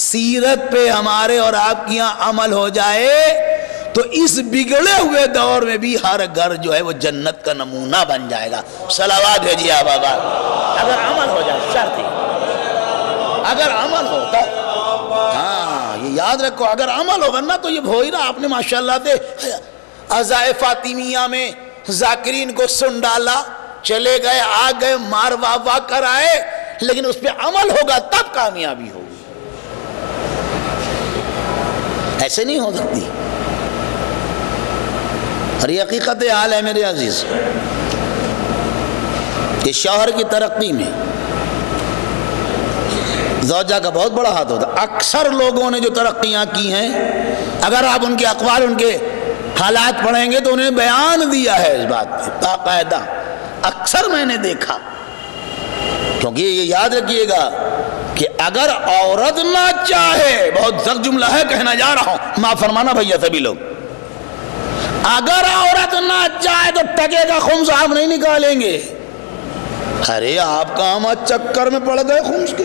سیرت پہ ہمارے اور آپ کی یہاں عمل ہو جائے تو اس بگڑے ہوئے دور میں بھی ہر گھر جو ہے وہ جنت کا نمونہ بن جائے گا۔ صلوات بھیجیے آپ بابا، اگر عمل ہو جائے، شرط ہے اگر عمل ہوتا، ہاں یہ یاد رکھو، اگر عمل ہو، ورنہ تو یہ ہو ہی رہا۔ آپ نے ماشاءاللہ سے عزائے فاطمیہ میں ذاکرین کو سن ڈالا، چلے گئے، آ گئے، مار واہ کر آئے، لیکن اس پہ عمل ہوگا تب کامیابی ہوگی، ایسے نہیں ہو سکتی۔ اور یہ حقیقت حال ہے میرے عزیز، کہ شوہر کی ترقی میں زوجہ کا بہت بڑا ہاتھ ہوتا ہے۔ اکثر لوگوں نے جو ترقیاں کی ہیں، اگر آپ ان کے اقوال، ان کے حالات پڑھیں گے تو انہیں بیان دیا ہے اس بات پہ باقاعدہ. اکثر میں نے دیکھا، کیونکہ یہ یاد رکھیے گا کہ اگر عورت نہ چاہے، بہت سخت جملہ ہے کہنا جا رہا ہوں، معاف فرمانا بھیا سبھی لوگ، اگر عورت نہ چاہے تو ٹکے کا خمس آپ نہیں نکالیں گے. ارے آپ کہاں چکر میں پڑ گئے خمس کے؟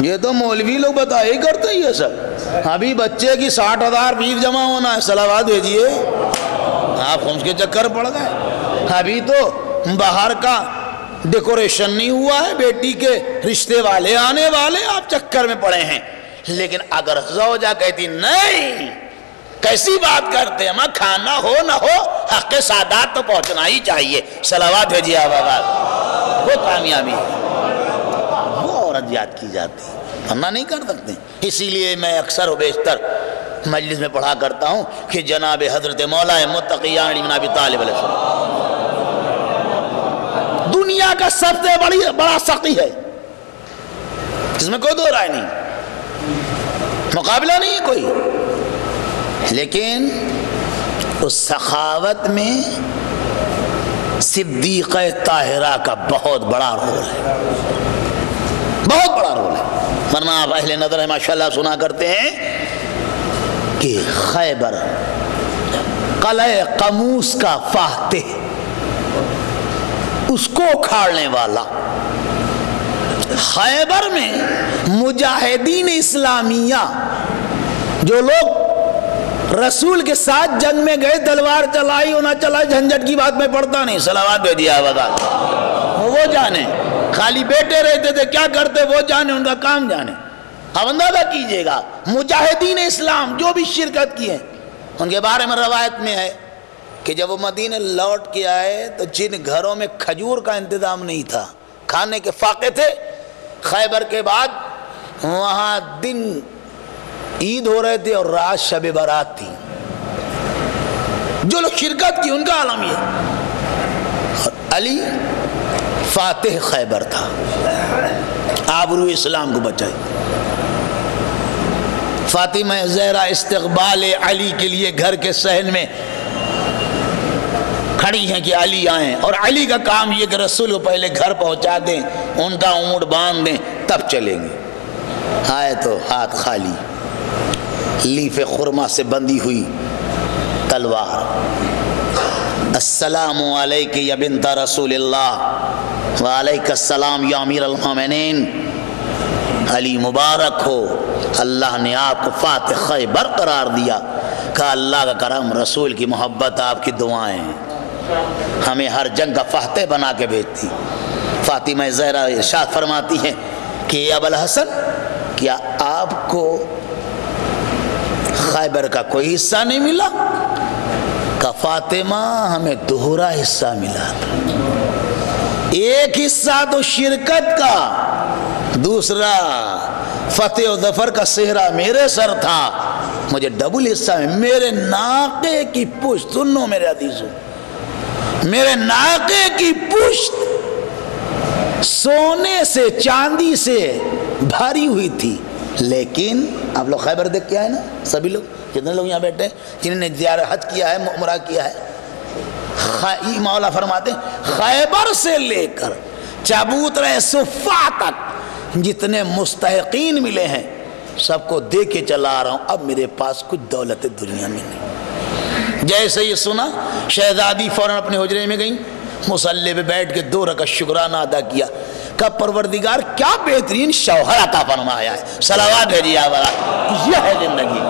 یہ تو مولوی لوگ بتایا ہی کرتے یہ سب. ابھی بچے کی 60,000 فیس جمع ہونا ہے، صلوات بھیجیے. آپ خمس کے چکر پڑ گئے. ابھی تو باہر کا ڈیکوریشن نہیں ہوا ہے، بیٹی کے رشتے والے آنے والے، آپ چکر میں پڑے ہیں. لیکن اگر زوجہ کہتی نہیں، کیسی بات کرتے ہیں، کھانا ہو نہ ہو حق سادات تو پہنچنا ہی چاہیے، صلوات بھیجیے آپ، وہ کامیابی ہے. وہ عورت یاد کی جاتی ہے، ورنہ نہیں کر سکتے. اسی لیے میں اکثر و بیشتر مجلس میں پڑھا کرتا ہوں کہ جناب حضرت مولا متقی علی بن ابی طالب علیہ السلام دنیا کا سب سے بڑا سخی ہے، اس میں کوئی دو رائے نہیں، مقابلہ نہیں ہے کوئی. لیکن اس سخاوت میں صدیقہ طاہرہ کا بہت بڑا رول ہے، بہت بڑا رول ہے. ورنہ آپ اہل نظر ہے ماشاءاللہ سنا کرتے ہیں کہ خیبر قلعہ قموس کا فاتح، اس کو اکھاڑنے والا، خیبر میں مجاہدین اسلامیہ جو لوگ رسول کے ساتھ جنگ میں گئے، تلوار چلائی اور نہ چلائی، جھنجھٹ کی بات میں پڑتا نہیں، صلوات بھیجیے آپ، وہ جانے. خالی بیٹے رہتے تھے، کیا کرتے وہ جانے، ان کا کام جانے. اب اندازہ کیجئے گا مجاہدین اسلام جو بھی شرکت کی ہیں، ان کے بارے میں روایت میں ہے کہ جب وہ مدینے لوٹ کے آئے تو جن گھروں میں کھجور کا انتظام نہیں تھا، کھانے کے فاقے تھے، خیبر کے بعد وہاں دن عید ہو رہے تھے اور رات شب برات تھی. جو لوگ شرکت کی ان کا عالم یہ. اور علی فاتح خیبر تھا، آبرو اسلام کو بچائی. فاطمہ زہرا استقبال علی کے لیے گھر کے صحن میں کھڑی ہیں کہ علی آئیں، اور علی کا کام یہ کہ رسول کو پہلے گھر پہنچا دیں، ان کا اونٹ باندھ دیں، تب چلیں گے. آئے تو ہاتھ خالی، لیف خرما سے بندھی ہوئی تلوار. السلام علیک یا بنت رسول اللہ وعلیک السلام یا امیر المومنین. علی مبارک ہو، اللہ نے آپ کو فاتح خیبر قرار دیا. کہا اللہ کا کرم، رسول کی محبت، آپ کی دعائیں ہمیں ہر جنگ کا فاتح بنا کے بھیجتی. فاطمہ زہرا ارشاد فرماتی ہیں کہ ابو الحسن، کیا آپ کو خیبر کا کوئی حصہ نہیں ملا؟ کہ فاطمہ ہمیں دوہرا حصہ ملا تھا، ایک حصہ تو شرکت کا، دوسرا فتح و ظفر کا صحرا میرے سر تھا، مجھے ڈبل حصہ میں. میرے ناقے کی پشت، سنو میرے عزیزو، میرے ناقے کی پشت سونے سے چاندی سے بھاری ہوئی تھی. لیکن آپ لوگ خیبر دیکھ کے آئے نا، سبھی لوگ جتنے لوگ یہاں بیٹھے جنہوں نے زیارت حج کیا ہے، عمرہ کیا ہے، مولا فرماتے ہیں خیبر سے لے کر چبوترہ صفا تک جتنے مستحقین ملے ہیں سب کو دے کے چلا آ رہا ہوں. اب میرے پاس کچھ دولت دنیا میں نہیں. جیسے یہ سنا، شہزادی فوراً اپنے حجرے میں گئیں، مصلی پہ بیٹھ کے 2 رکعت شکرانہ ادا کیا. کہ پروردگار کیا بہترین شوہر عطا فرمایا ہے، صلوات بھیجیے آپ. یہ ہے زندگی.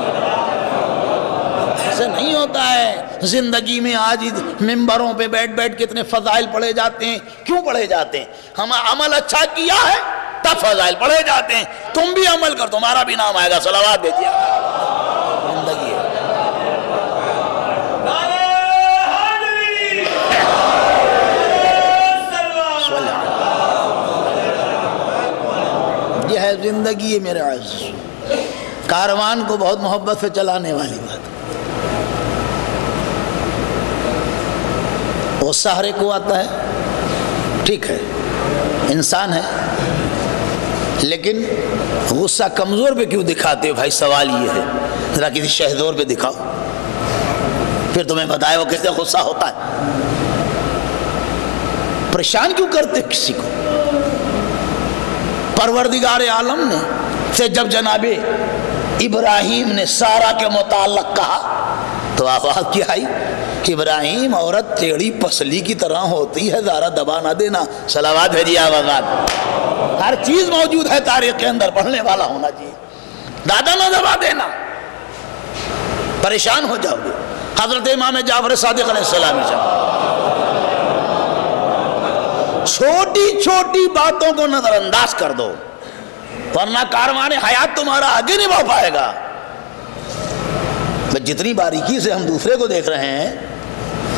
ایسا نہیں ہوتا ہے زندگی میں. آج ممبروں پہ بیٹھ بیٹھ کے اتنے فضائل پڑھے جاتے ہیں. کیوں پڑھے جاتے ہیں؟ ہم عمل اچھا کیا ہے تب فضائل پڑھے جاتے ہیں. تم بھی عمل کر، تمہارا بھی نام آئے گا. صلوات بھیجیے. زندگی ہے. یہ ہے زندگی ہے میرے عزیز. کاروان کو بہت محبت سے چلانے والی بات. غصہ ہر ایک کو آتا ہے، ٹھیک ہے، انسان ہے، لیکن غصہ کمزور پہ کیوں دکھاتے ہو بھائی؟ سوال یہ ہے، ذرا کسی شہزور پہ دکھاؤ. پھر تمہیں بتائے وہ کیسے غصہ ہوتا ہے. پریشان کیوں کرتے کسی کو؟ پروردگار عالم نے سے جب جناب ابراہیم نے سارا کے متعلق کہا تو آواز کیا آئی؟ ابراہیم عورت ٹیڑھی پسلی کی طرح ہوتی ہے، ذرا دبا نہ دینا. صلوات بھیجیے آواز. ہر چیز موجود ہے تاریخ کے اندر، پڑھنے والا ہونا چاہیے. دادا نہ دبا دینا، پریشان ہو جاؤ گے. حضرت امام جعفر صادق علیہ السلام چھوٹی چھوٹی باتوں کو نظر انداز کر دو ورنہ کاروان حیات تمہارا آگے نہیں بڑھ پائے گا. جتنی باریکی سے ہم دوسرے کو دیکھ رہے ہیں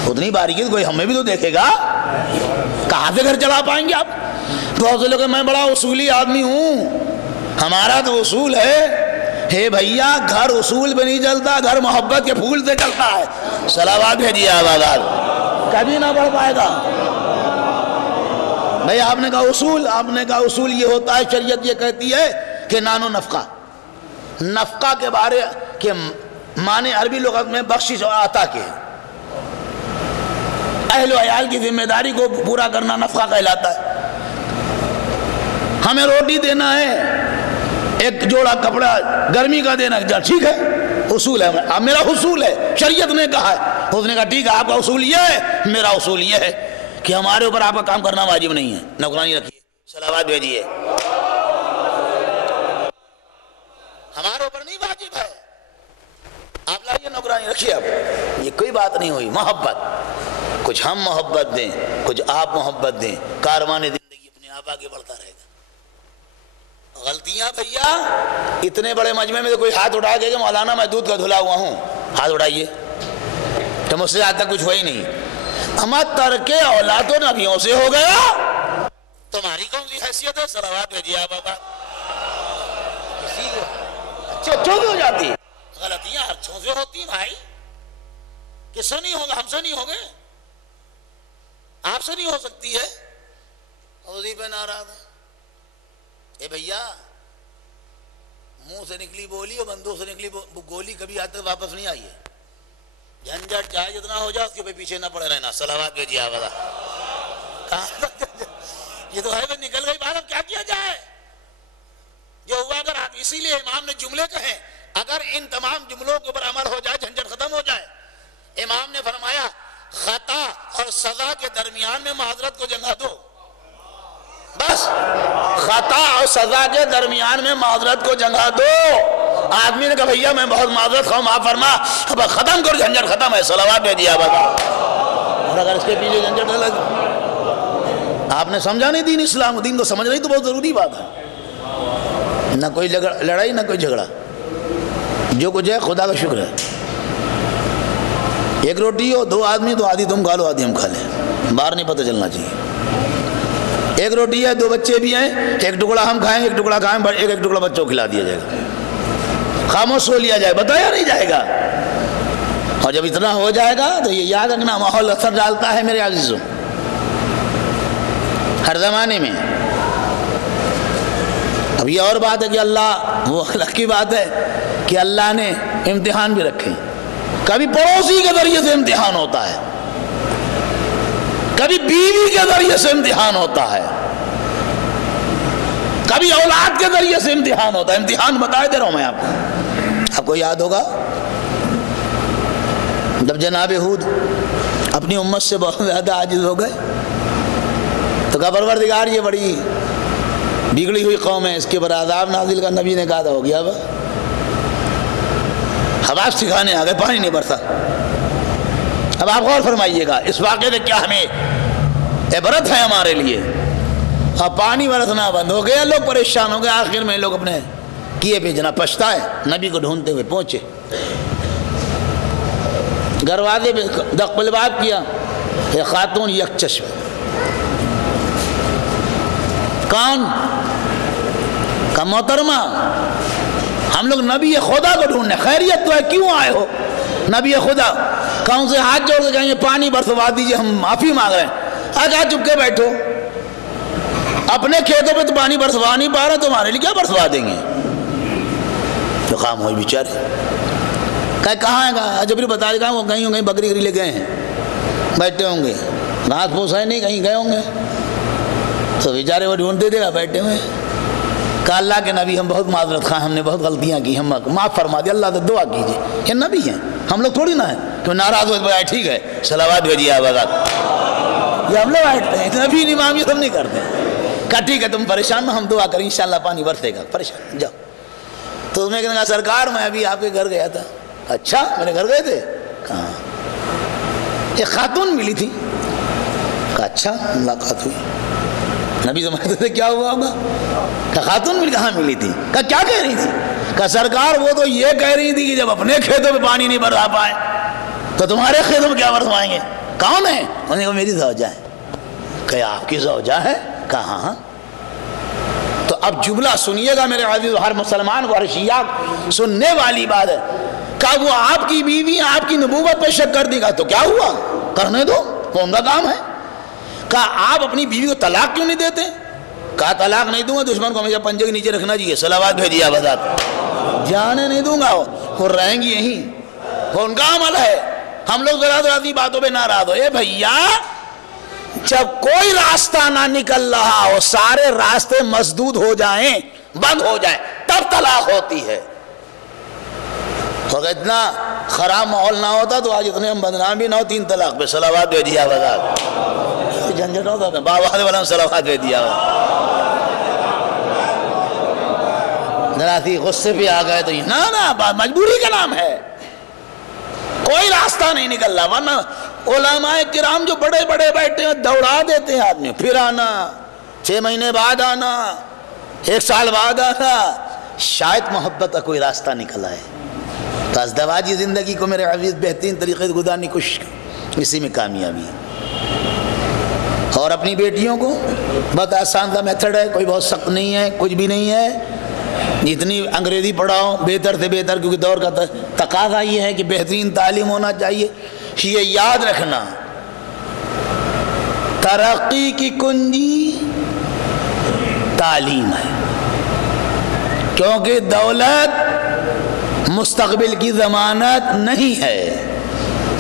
اتنی باریکی سے کوئی ہمیں بھی تو دیکھے گا. کہاں سے گھر چلا پائیں گے آپ؟ بہت سے لوگ میں بڑا اصولی آدمی ہوں، ہمارا تو اصول ہے. ہے بھیا، گھر اصول پہ نہیں چلتا، گھر محبت کے پھول سے چلتا ہے. صلوات بھیجیے آواز. کبھی نہ بڑھ پائے گا. بھئی آپ نے کہا اصول یہ ہوتا ہے، شریعت یہ کہتی ہے کہ نان و نفقہ. نفقہ کے بارے کے معنی عربی لغت میں بخشش اور عطا کے، اہل و عیال کی ذمہ داری کو پورا کرنا نفقہ کہلاتا ہے. ہمیں روٹی دینا ہے، ایک جوڑا کپڑا گرمی کا دینا، ٹھیک ہے، اصول ہے. اب میرا اصول ہے، شریعت نے کہا ہے. اس نے کہا ٹھیک ہے، آپ کا اصول یہ ہے، میرا اصول یہ ہے کہ ہمارے اوپر آپ کا کام کرنا واجب نہیں ہے. نوکرانی رکھیے. صلوات بھیجیے. ہمارے اوپر نہیں واجب ہے، آپ لائیے نوکرانی رکھیے. آپ یہ کوئی بات نہیں ہوئی. محبت، کچھ ہم محبت دیں، کچھ آپ محبت دیں، کاروان زندگی اپنے آپ آگے بڑھتا رہے گا. غلطیاں بھیا اتنے بڑے مجمع میں تو کوئی ہاتھ اٹھا کے کہ مولانا میں دودھ کا دھلا ہوا ہوں، ہاتھ اٹھائیے. تو مجھ سے آج تک کچھ ہوا ہی نہیں. اما ترک اولاد و نبیوں سے ہو گیا، تمہاری کون سی حیثیت ہے؟ صلوات بھیجیے بابا. اچھوں کی ہو جاتی غلطیاں، اچھوں سے ہوتی بھائی. کس سے نہیں ہوگا؟ ہم سے نہیں ہوگے، آپ سے نہیں ہو سکتی ہے. اسی پہ ناراض ہے. اے بھیا، منہ سے نکلی بولی اور بندوق سے نکلی گولی کبھی آج تک واپس نہیں آئی ہے. جھنجھٹ چاہے جتنا ہو جائے اس کے پیچھے نہ پڑے رہنا. صلوات بھیجیے آواز. یہ تو ہے نکل گئی بات، اب کیا کیا جائے؟ جو ہوا، اگر اسی لیے امام نے جملے کہیں، اگر ان تمام جملوں کے اوپر عمل ہو جائے جھنجھٹ ختم ہو جائے. امام نے فرمایا خطا اور سزا کے درمیان میں معذرت کو جگہ دو. بس خطا اور سزا کے درمیان میں معذرت کو جگہ دو. آدمی نے کہا بھیا میں بہت معذرت خواہ، معاف فرما، اب ختم کر، جھنجھٹ ختم ہے. صلوات بھیجیے بتا. اور اگر اس کے پیچھے جھنجھٹ لگ، آپ نے سمجھا نہیں دین اسلام. دین کو سمجھنا ہی تو بہت ضروری بات ہے. نہ کوئی لڑائی، نہ کوئی جھگڑا، جو کچھ ہے خدا کا شکر ہے. ایک روٹی ہو، دو آدمی تو آدھی تم کھا لو آدھی ہم کھا لیں، باہر نہیں پتہ چلنا چاہیے. ایک روٹی ہے، دو بچے بھی ہیں، ایک ٹکڑا ہم کھائیں، ایک ٹکڑا کھائیں، ایک ٹکڑا بچوں کو کھلا دیا جائے گا. خاموش سو لیا جائے، بتایا نہیں جائے گا. اور جب اتنا ہو جائے گا تو یہ یاد رکھنا ماحول اثر ڈالتا ہے میرے عزیزوں ہر زمانے میں. اب یہ اور بات ہے کہ اللہ، وہ الگ کی بات ہے کہ اللہ نے امتحان بھی رکھے. کبھی پڑوسی کے ذریعے سے امتحان ہوتا ہے، کبھی بیوی کے ذریعے سے امتحان ہوتا ہے، کبھی اولاد کے ذریعے سے امتحان ہوتا ہے. امتحان بتائے دے رہا ہوں میں آپ کو یاد ہوگا جب جناب ہود اپنی امت سے بہت زیادہ عاجز ہو گئے تو کہا پروردگار یہ بڑی بگڑی ہوئی قوم ہے، اس کے اوپر عذاب نازل کا. نبی نے کہا تھا ہو گیا، اب حواس سکھانے آ گئے، پانی نہیں برسا. اب آپ غور فرمائیے گا اس واقعے سے کیا ہمیں عبرت ہے ہمارے لیے. اب پانی برسنا بند ہو گیا، لوگ پریشان ہو گئے. آخر میں لوگ اپنے کیے پہ جنا پچھتائے، نبی کو ڈھونڈتے ہوئے پہنچے. دروازے پہ دق الباب کیا، ایک خاتون یک چشم. کون؟ کا محترمہ، ہم لوگ نبی خدا کو ڈھونڈنے، خیریت تو ہے، کیوں آئے ہو؟ نبی خدا. کہاں سے ہاتھ جوڑ کے کہیں پانی برسوا دیجئے، ہم معافی مانگ رہے ہیں. آگا چپ کے بیٹھو، اپنے کھیتوں پہ تو پانی برسوا نہیں پا رہا، تمہارے لیے کیا برسوا دیں گے؟ تو خام ہوئی بیچارے. کہاں ہے؟ کہاں جبری بتا دیا وہ کہیں ہوں گے، بکری لے گئے ہیں، بیٹھے ہوں گے، رات پوسا ہے نہیں، کہیں گئے ہوں گے، تو بیچارے وہ ڈھونڈتے دے گا بیٹھے ہوئے۔ کہا اللہ کے نبی ہم بہت معذرت خواہ، ہم نے بہت غلطیاں کی، ہم معاف فرما دیا، اللہ سے دعا کیجیے۔ یہ نبی ہیں، ہم لوگ تھوڑی نہ ہیں کہ ناراض ہوئے بھائی ٹھیک ہے صلوات بھیجیے آباد، یہ ہم لوگ بیٹھتے ہیں، نبی امام یہ سب نہیں کرتے۔ کہا ٹھیک ہے تم پریشان نہ، ہم دعا کریں انشاءاللہ پانی برسے گا، پریشان جاؤ۔ تو اس نے کہا سرکار میں ابھی آپ کے گھر گیا تھا۔ اچھا میرے گھر گئے تھے؟ کہاں؟ ایک خاتون ملی تھی۔ کہا اچھا ملاقات ہوئی، نبی سمجھتے تھے کیا ہوا ہوگا؟ کہا خاتون ملی؟ کہاں ملی تھی؟ کہا کیا کہہ رہی تھی؟ کہا سرکار وہ تو یہ کہہ رہی تھی کہ جب اپنے کھیتوں میں پانی نہیں برسا پائے تو تمہارے کھیتوں میں کیا برسوائیں گے؟ کون ہے؟ انہوں نے کہا میری زوجہ ہے۔ کہا آپ کی زوجہ ہے؟ کہا ہاں۔ تو اب جملہ سنیے گا میرے عزیز، ہر مسلمان کو، ہر شیعہ سننے والی بات ہے۔ کہا وہ آپ کی بیوی آپ کی نبوت پہ شک کر دے گا تو کیا ہوا؟ کرنے دو، وہ ان کا کام ہے۔ کہا آپ اپنی بیوی کو طلاق کیوں نہیں دیتے؟ کہا طلاق نہیں دوں گا، دشمن کو ہمیشہ پنجے کے نیچے رکھنا چاہیے، صلوات بھیجیے آباد، جانے نہیں دوں گا، وہ رہیں گی یہیں، وہ ان کا عمل ہے۔ ہم لوگ ذرا سی باتوں پہ ناراض ہو۔ اے بھیا جب کوئی راستہ نہ نکل رہا ہو، سارے راستے مسدود ہو جائیں، بند ہو جائیں، تب طلاق ہوتی ہے۔ اگر اتنا خراب ماحول نہ ہوتا تو آج اتنے ہم بدنام بھی نہ ہو، 3 طلاق پہ صلوات بھیجیے آباد، جھنجھٹ ہوتا تھا، بابا والا صلوات بھیجیے آباد۔ ذرا سی غصے پہ آ گئے تو نہ مجبوری کا نام ہے، کوئی راستہ نہیں نکل رہا۔ ورنہ علماء کرام جو بڑے بڑے بیٹھے ہیں دوڑا دیتے ہیں آدمی، پھر آنا، 6 مہینے بعد آنا، 1 سال بعد آنا، شاید محبت کا کوئی راستہ نکل آئے۔ تو ازدواجی زندگی کو میرے عزیز بہترین طریقے سے گزارنے کی کوشش، اسی میں کامیابی ہے۔ اور اپنی بیٹیوں کو بہت آسان سا میتھڈ ہے، کوئی بہت سخت نہیں ہے، کچھ بھی نہیں ہے، جتنی انگریزی پڑھاؤ بہتر سے بہتر، کیونکہ دور کا تقاضا یہ ہے کہ بہترین تعلیم ہونا چاہیے۔ یہ یاد رکھنا ترقی کی کنجی تعلیم ہے، کیونکہ دولت مستقبل کی ضمانت نہیں ہے۔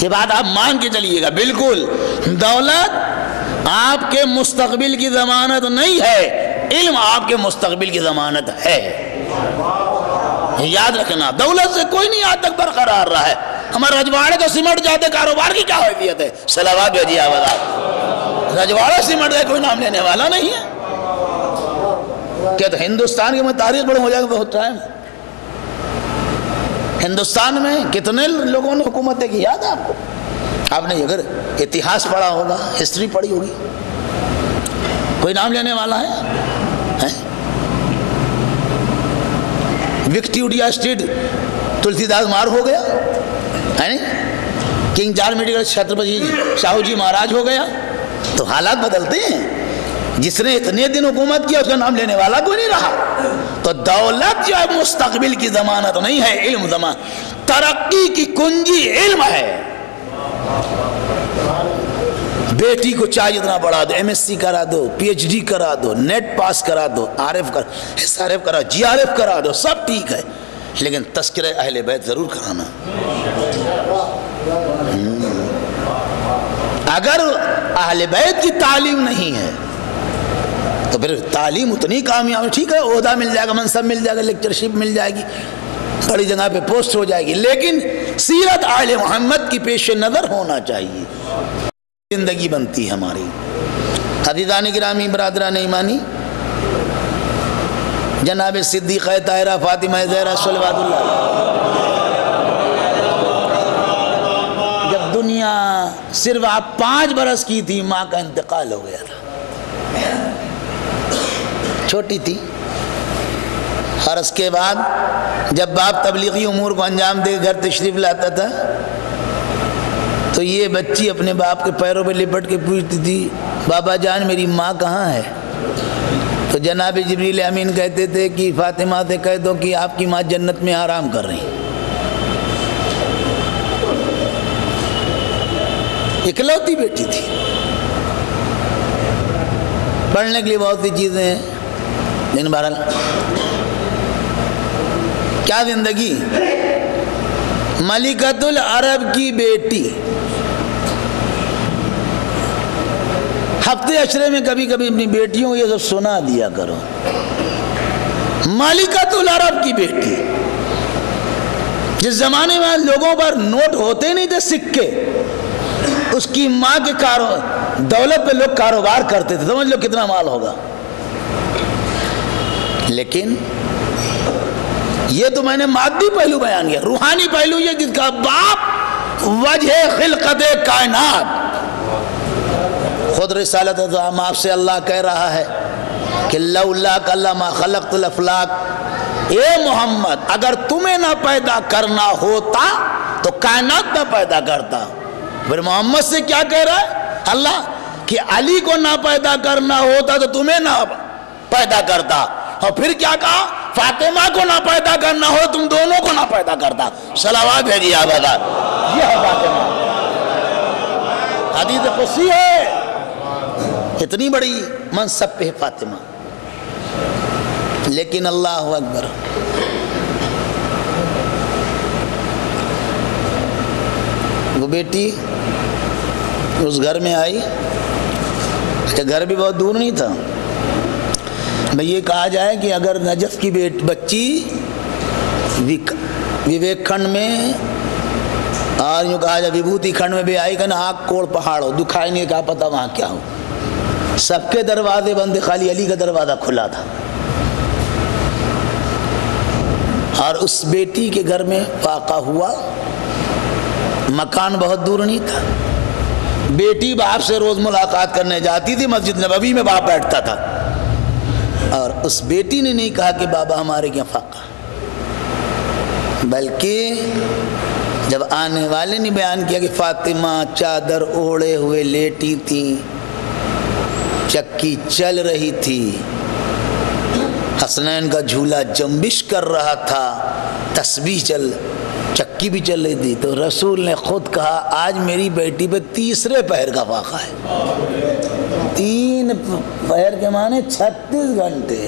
یہ بات آپ مان کے چلیے گا، بالکل دولت آپ کے مستقبل کی ضمانت نہیں ہے، علم آپ کے مستقبل کی ضمانت ہے۔ یاد رکھنا، دولت سے کوئی نہیں آج تک برقرار رہا ہے۔ ہمارے رجواڑے تو سمٹ جاتے، کاروبار کی کیا حیثیت ہے؟ صلوات بھیجیے آباد، رجواڑے سمٹ گئے، کوئی نام لینے والا نہیں ہے۔ کیا تو ہندوستان کی میں تاریخ بڑھ ہو جائے گا بہت ٹائم۔ ہندوستان میں کتنے لوگوں نے حکومتیں کی، یاد ہے آپ کو؟ آپ نے اگر اتہاس پڑھا ہوگا، ہسٹری پڑھی ہوگی، کوئی نام لینے والا ہے؟ وکٹوریا اسٹریٹ تلسی داس مار ہو گیا ہے، King George medical Chhatrapati Shahu ji Maharaj ہو گیا۔ تو حالات بدلتے ہیں، جس نے اتنے دن حکومت کیا اس کا نام لینے والا کوئی نہیں رہا۔ تو دولت جو ہے مستقبل کی ضمانت نہیں ہے، علم ضمانت۔ ترقی کی کنجی علم ہے۔ بیٹی کو چاہیے اتنا بڑھا دو، MSc کرا دو، PhD کرا دو، نیٹ پاس کرا دو، SRF کرا، GRF کرا دو، سب ٹھیک ہے، لیکن تذکرہ اہل بیت ضرور کرانا۔ اگر اہل بیت کی تعلیم نہیں ہے تو پھر تعلیم اتنی کامیاب ہے، ٹھیک ہے عہدہ مل جائے گا، منصب مل جائے گا، لیکچرشپ مل جائے گی، بڑی جگہ پہ پوسٹ ہو جائے گی، لیکن سیرت آل محمد کی پیش نظر ہونا چاہیے، زندگی بنتی ہے ہماری۔ عزیزان گرامی، برادران ایمانی، جناب صدیقہ طاہرہ فاطمہ زہرا صلوات اللہ علیہ، جب دنیا صرف آپ 5 برس کی تھی، ماں کا انتقال ہو گیا تھا، چھوٹی تھی، اور اس کے بعد جب باپ تبلیغی امور کو انجام دے گھر تشریف لاتا تھا تو یہ بچی اپنے باپ کے پیروں پہ لپٹ کے پوچھتی تھی، بابا جان میری ماں کہاں ہے؟ تو جناب جبریل امین کہتے تھے کہ فاطمہ سے کہہ دو کہ آپ کی ماں جنت میں آرام کر رہی ہیں۔ اکلوتی بیٹی تھی، پڑھنے کے لیے بہت سی چیزیں ہیں، لیکن بہرحال کیا زندگی، ملکۃ العرب کی بیٹی، ہفتے عشرے میں کبھی کبھی اپنی بیٹیوں کو یہ سب سنا دیا کرو. ملکۃ العرب کی بیٹی، جس زمانے میں لوگوں پر نوٹ ہوتے نہیں تھے، سکے، اس کی ماں کے دولت پہ لوگ کاروبار کرتے تھے. سمجھ لو کتنا مال ہوگا. لیکن یہ تو میں نے مادی پہلو بیان کیا. روحانی پہلو یہ جس کا باپ وجہ خلقت کائنات، خود رسالت عام آپ سے اللہ کہہ رہا ہے کہ لولا کلہ ما خلقت الافلاک، اے محمد اگر تمہیں نہ پیدا کرنا ہوتا تو کائنات نہ پیدا کرتا. پھر محمد سے کیا کہہ رہا ہے اللہ کہ علی کو نہ پیدا کرنا ہوتا تو تمہیں نہ پیدا کرتا. اور پھر کیا کہا فاطمہ کو نہ پیدا کرنا ہو تم دونوں کو نہ پیدا کرتا. صلوات بھیجیے آپ ادا. یہ ہے فاطمہ، حدیث قدسی ہے. اتنی بڑی منصب پہ فاطمہ. لیکن اللہ اکبر، وہ بیٹی اس گھر میں آئی. اچھا گھر بھی بہت دور نہیں تھا. میں یہ کہا جائے کہ اگر نجف کی بچی وویک کھنڈ میں اور یوں کہا جائے وبھوتی کھنڈ میں بھی آئی کہ نا آگ کوڑ پہاڑ ہو، دکھائی نہیں کہا پتہ وہاں کیا ہو. سب کے دروازے بند، خالی علی کا دروازہ کھلا تھا. اور اس بیٹی کے گھر میں واقع ہوا. مکان بہت دور نہیں تھا. بیٹی باپ سے روز ملاقات کرنے جاتی تھی. مسجد نبوی میں باپ بیٹھتا تھا. اور اس بیٹی نے نہیں کہا کہ بابا ہمارے کیا فاقہ، بلکہ جب آنے والے نے بیان کیا کہ فاطمہ چادر اوڑے ہوئے لیٹی تھی، چکی چل رہی تھی، حسنین کا جھولا جنبش کر رہا تھا، تسبیح چکی بھی چل رہی تھی، تو رسول نے خود کہا آج میری بیٹی پہ تیسرے پہر کا فاقہ ہے. 3 پہر کے معنی 36 گھنٹے.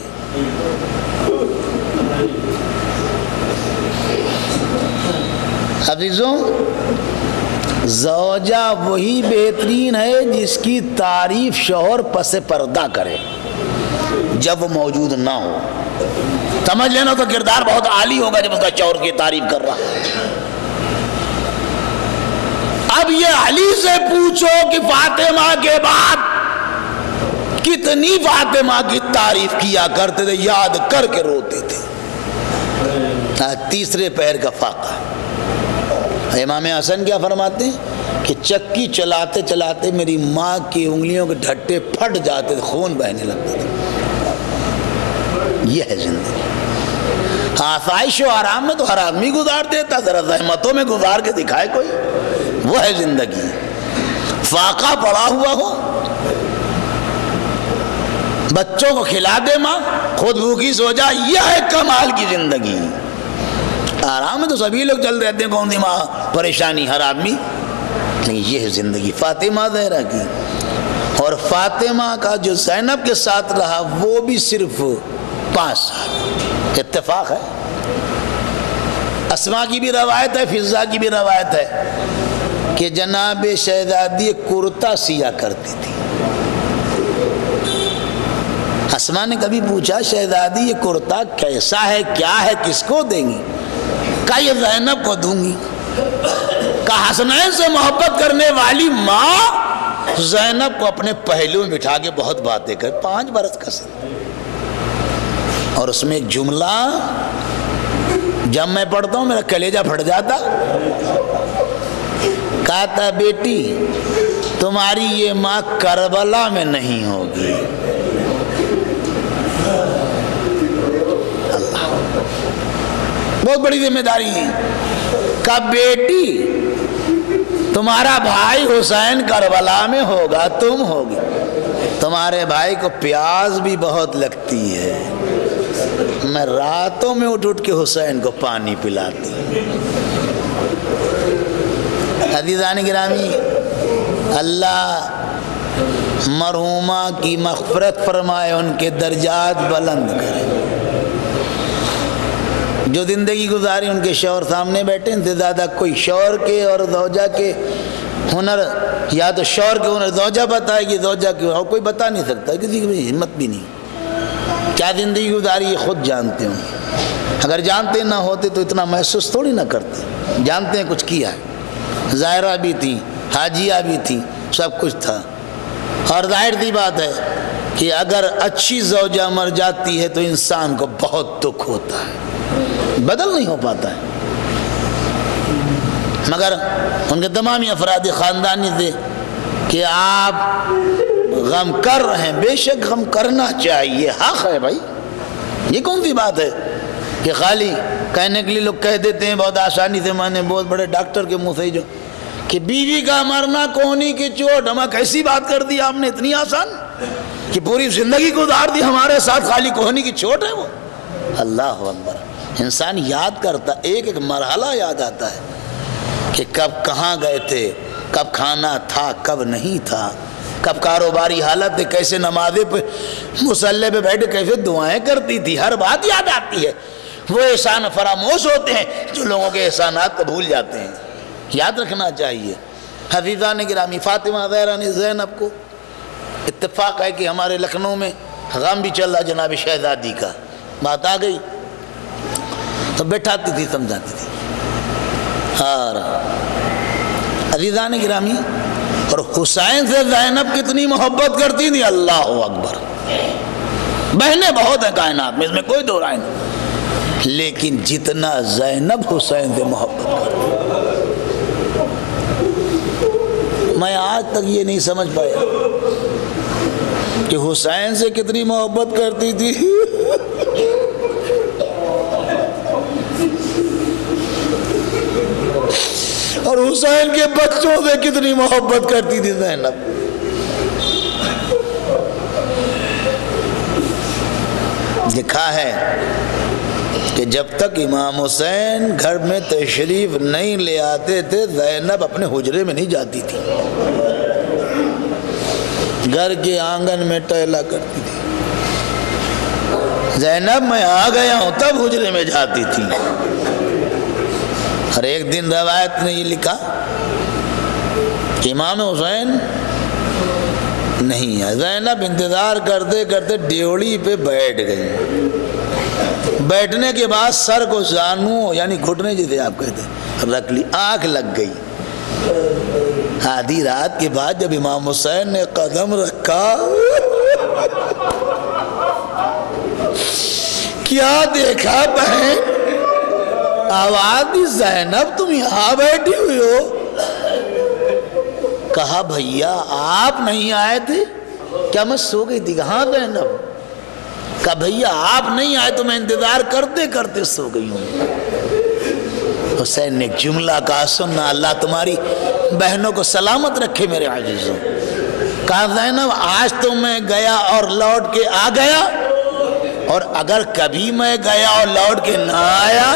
حفیظوں، زوجہ وہی بہترین ہے جس کی تعریف شوہر پس پردہ کرے جب وہ موجود نہ ہو. سمجھ لینا تو کردار بہت عالی ہوگا جب اس کا شوہر کی تعریف کر رہا. اب یہ علی سے پوچھو کہ فاطمہ کے بعد کتنی فاطمہ کی تعریف کیا کرتے تھے، یاد کر کے روتے تھے. تیسرے پہر کا فاقہ. امام حسن کیا فرماتے ہیں کہ چکی چلاتے چلاتے میری ماں کی انگلیوں کے ڈھٹے پھٹ جاتے تھے، خون بہنے لگتا تھا. یہ ہے زندگی. آسائش و آرام میں تو ہر آدمی گزار دیتا، ذرا زحمتوں میں گزار کے دکھائے کوئی. وہ ہے زندگی. فاقہ پڑا ہوا ہو، بچوں کو کھلا دے ماں، خود بھوکی سو جا، یہ ہے کمال کی زندگی. آرام میں تو سبھی لوگ چل رہتے ہیں، کون سی ماں پریشانی ہر آدمی. لیکن یہ ہے زندگی فاطمہ زہرا کی. اور فاطمہ کا جو زینب کے ساتھ رہا وہ بھی صرف 5 سال. اتفاق ہے. اسماء کی بھی روایت ہے، فضہ کی بھی روایت ہے کہ جناب شہزادی کرتا سیا کرتی تھی. اسماء نے کبھی پوچھا شہزادی یہ کرتا کیسا ہے، کیا ہے، کس کو دیں گی؟ کہا یہ زینب کو دوں گی. کہا حسنین سے محبت کرنے والی ماں زینب کو اپنے پہلو میں بٹھا کے بہت باتیں کر. 5 برس کا سن. اور اس میں ایک جملہ جب میں پڑھتا ہوں میرا کلیجہ پھٹ جاتا. کہا تھا بیٹی تمہاری یہ ماں کربلا میں نہیں ہوگی. بہت بڑی ذمہ داری ہے. کہ بیٹی تمہارا بھائی حسین کربلا میں ہوگا، تم ہوگی. تمہارے بھائی کو پیاس بھی بہت لگتی ہے، میں راتوں میں اٹھ کے حسین کو پانی پلاتی. عزیزان گرامی، اللہ مرحومہ کی مغفرت فرمائے، ان کے درجات بلند کرے. جو زندگی گزاری ان کے شوہر سامنے بیٹھے، ان سے زیادہ کوئی شوہر کے اور زوجہ کے ہنر، یا تو شوہر کے ہنر زوجہ بتائے گی، زوجہ کے اور کوئی بتا نہیں سکتا، کسی کی ہمت بھی نہیں۔ کیا زندگی گزاری یہ خود جانتے ہوں، اگر جانتے نہ ہوتے تو اتنا محسوس تھوڑی نہ کرتے۔ جانتے ہیں کچھ کیا ہے، ظاہرہ بھی تھی، حاجیہ بھی تھی، سب کچھ تھا۔ اور ظاہر سی بات ہے کہ اگر اچھی زوجہ مر جاتی ہے تو انسان کو بہت دکھ ہوتا ہے، بدل نہیں ہو پاتا ہے۔ مگر ان کے تمامی افراد خاندانی تھے کہ آپ غم کر رہے ہیں، بے شک غم کرنا چاہیے، حق ہے بھائی، یہ کون سی بات ہے کہ خالی کہنے کے لیے لوگ کہہ دیتے ہیں بہت آسانی سے، میں نے بہت بڑے ڈاکٹر کے منہ سے جو کہ بیوی کا مرنا کونی کی چوٹ، ہمیں کیسی بات کر دی آپ نے، اتنی آسان کہ پوری زندگی گزار دی ہمارے ساتھ، خالی کونی کی چوٹ ہے وہ۔ اللہ اکبر، انسان یاد کرتا، ایک ایک مرحلہ یاد آتا ہے کہ کب کہاں گئے تھے، کب کھانا تھا کب نہیں تھا، کب کاروباری حالت تھے، کیسے نمازیں پہ مصلی پہ بیٹھے کیسے دعائیں کرتی تھی، ہر بات یاد آتی ہے۔ وہ احسان فراموش ہوتے ہیں جو لوگوں کے احسانات کو بھول جاتے ہیں، یاد رکھنا چاہیے۔ حفیظان گرامی، فاطمہ زہرا نے زینب کو، اتفاق ہے کہ ہمارے لکھنؤ میں غم بھی چل رہا جناب شہزادی کا، بات آ گئی تو بیٹھاتی تھی، سمجھاتی تھی۔ اور عزیزان گرامی، اور حسین سے زینب کتنی محبت کرتی تھی، اللہ اکبر۔ بہنیں بہت ہیں کائنات میں، اس میں کوئی دو رائے نہیں، لیکن جتنا زینب حسین سے محبت کرتی، میں آج تک یہ نہیں سمجھ پایا کہ حسین سے کتنی محبت کرتی تھی اور حسین کے بچوں سے کتنی محبت کرتی تھی زینب۔ لکھا ہے کہ جب تک امام حسین گھر میں تشریف نہیں لے آتے تھے، زینب اپنے حجرے میں نہیں جاتی تھی، گھر کے آنگن میں ٹہلا کرتی تھی۔ زینب میں آ گیا ہوں تب حجرے میں جاتی تھی۔ اور ایک دن روایت نے یہ لکھا کہ امام حسین نہیں ہے، زینب انتظار کرتے کرتے ڈیوڑی پہ بیٹھ گئی، بیٹھنے کے بعد سر کو جانو یعنی گھٹنے جسے آپ کہتے ہیں رکھ لی، آنکھ لگ گئی۔ آدھی رات کے بعد جب امام حسین نے قدم رکھا، کیا دیکھا بہن، آواز دی، زینب تم یہاں بیٹھی ہوئی ہو؟ کہا بھیا آپ نہیں آئے تھے کیا؟ میں سو گئی تھی۔ کہاں زینب؟ کہا بھیا آپ نہیں آئے تو میں انتظار کرتے کرتے سو گئی ہوں۔ حسین نے ایک جملہ کہا، سننا اللہ تمہاری بہنوں کو سلامت رکھے میرے عزیزوں۔ کہا زینب آج تو میں گیا اور لوٹ کے آ گیا، اور اگر کبھی میں گیا اور لوٹ کے نہ آیا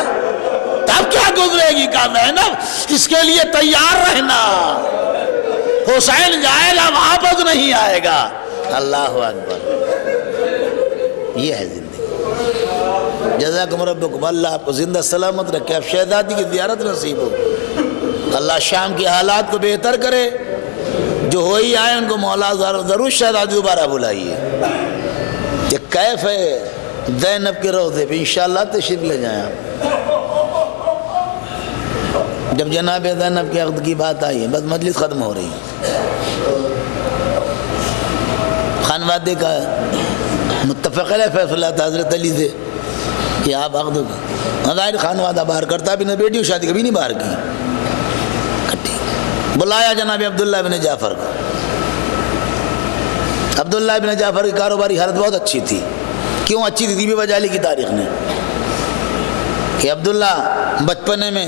تب کیا گزرے گی؟ کہا زینب اس کے لیے تیار رہنا، حسین جائے گا واپس نہیں آئے گا۔ اللہ اکبر، یہ ہے زندگی۔ جزاکم ربکم، اللہ آپ کو زندہ سلامت رکھے، آپ شہزادی کی زیارت نصیب ہو، اللہ شام کے حالات کو بہتر کرے، جو ہوئی آئے ان کو مولا ضرور شہزادی دوبارہ بلائیے۔ یہ کیف ہے زینب کے روضے پہ، انشاءاللہ تشریف لے جائیں آپ۔ جب جناب زینب کے عقد کی بات آئی ہے، بس مجلس ختم ہو رہی ہے، خانوادے کا متفق علیہ فیصلہ تھا حضرت علی سے کہ آپ عقد کا، ظاہر خانوادہ باہر کرتا بھی نہ، بیٹی شادی کبھی نہیں باہر کی، بلایا جناب عبداللہ بن جعفر کو۔ عبداللہ بن جعفر کی کاروباری حالت بہت اچھی تھی۔ کیوں اچھی تھی؟ بھی وجہ لکھی تاریخ نے کہ عبداللہ بچپنے میں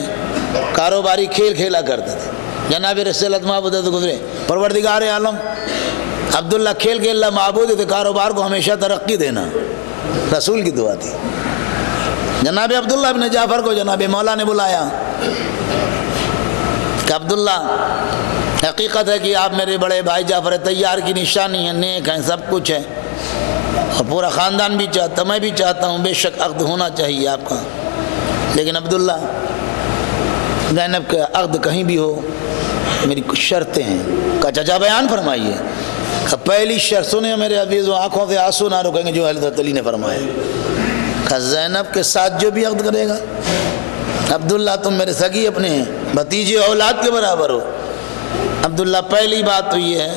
کاروباری کھیل کھیلا کرتے تھے، جناب رسالت معبود سے گزرے، پروردگار عالم عبداللہ کھیل کے اللہ معبود تھے، کاروبار کو ہمیشہ ترقی دینا رسول کی دعا تھی۔ جناب عبداللہ بن جعفر کو جناب مولا نے بلایا کہ عبداللہ حقیقت ہے کہ آپ میرے بڑے بھائی جعفر تیار کی نشانی ہیں، نیک ہیں، سب کچھ ہے، اور پورا خاندان بھی چاہتا، میں بھی چاہتا ہوں، بے شک عقد ہونا چاہیے آپ کا، لیکن عبداللہ زینب کا عقد کہیں بھی ہو میری کچھ شرطیں ہیں. کہا چچا بیان فرمائیے. کہا پہلی شرط سنیں میرے عزیزوں, آنکھوں سے آنسو نہ رکیں گے جو حضرت علی نے فرمایا. کہا زینب کے ساتھ جو بھی عقد کرے گا, عبداللہ تم میرے سگی اپنے ہیں, بھتیجے اولاد کے برابر ہو. عبداللہ پہلی بات تو یہ ہے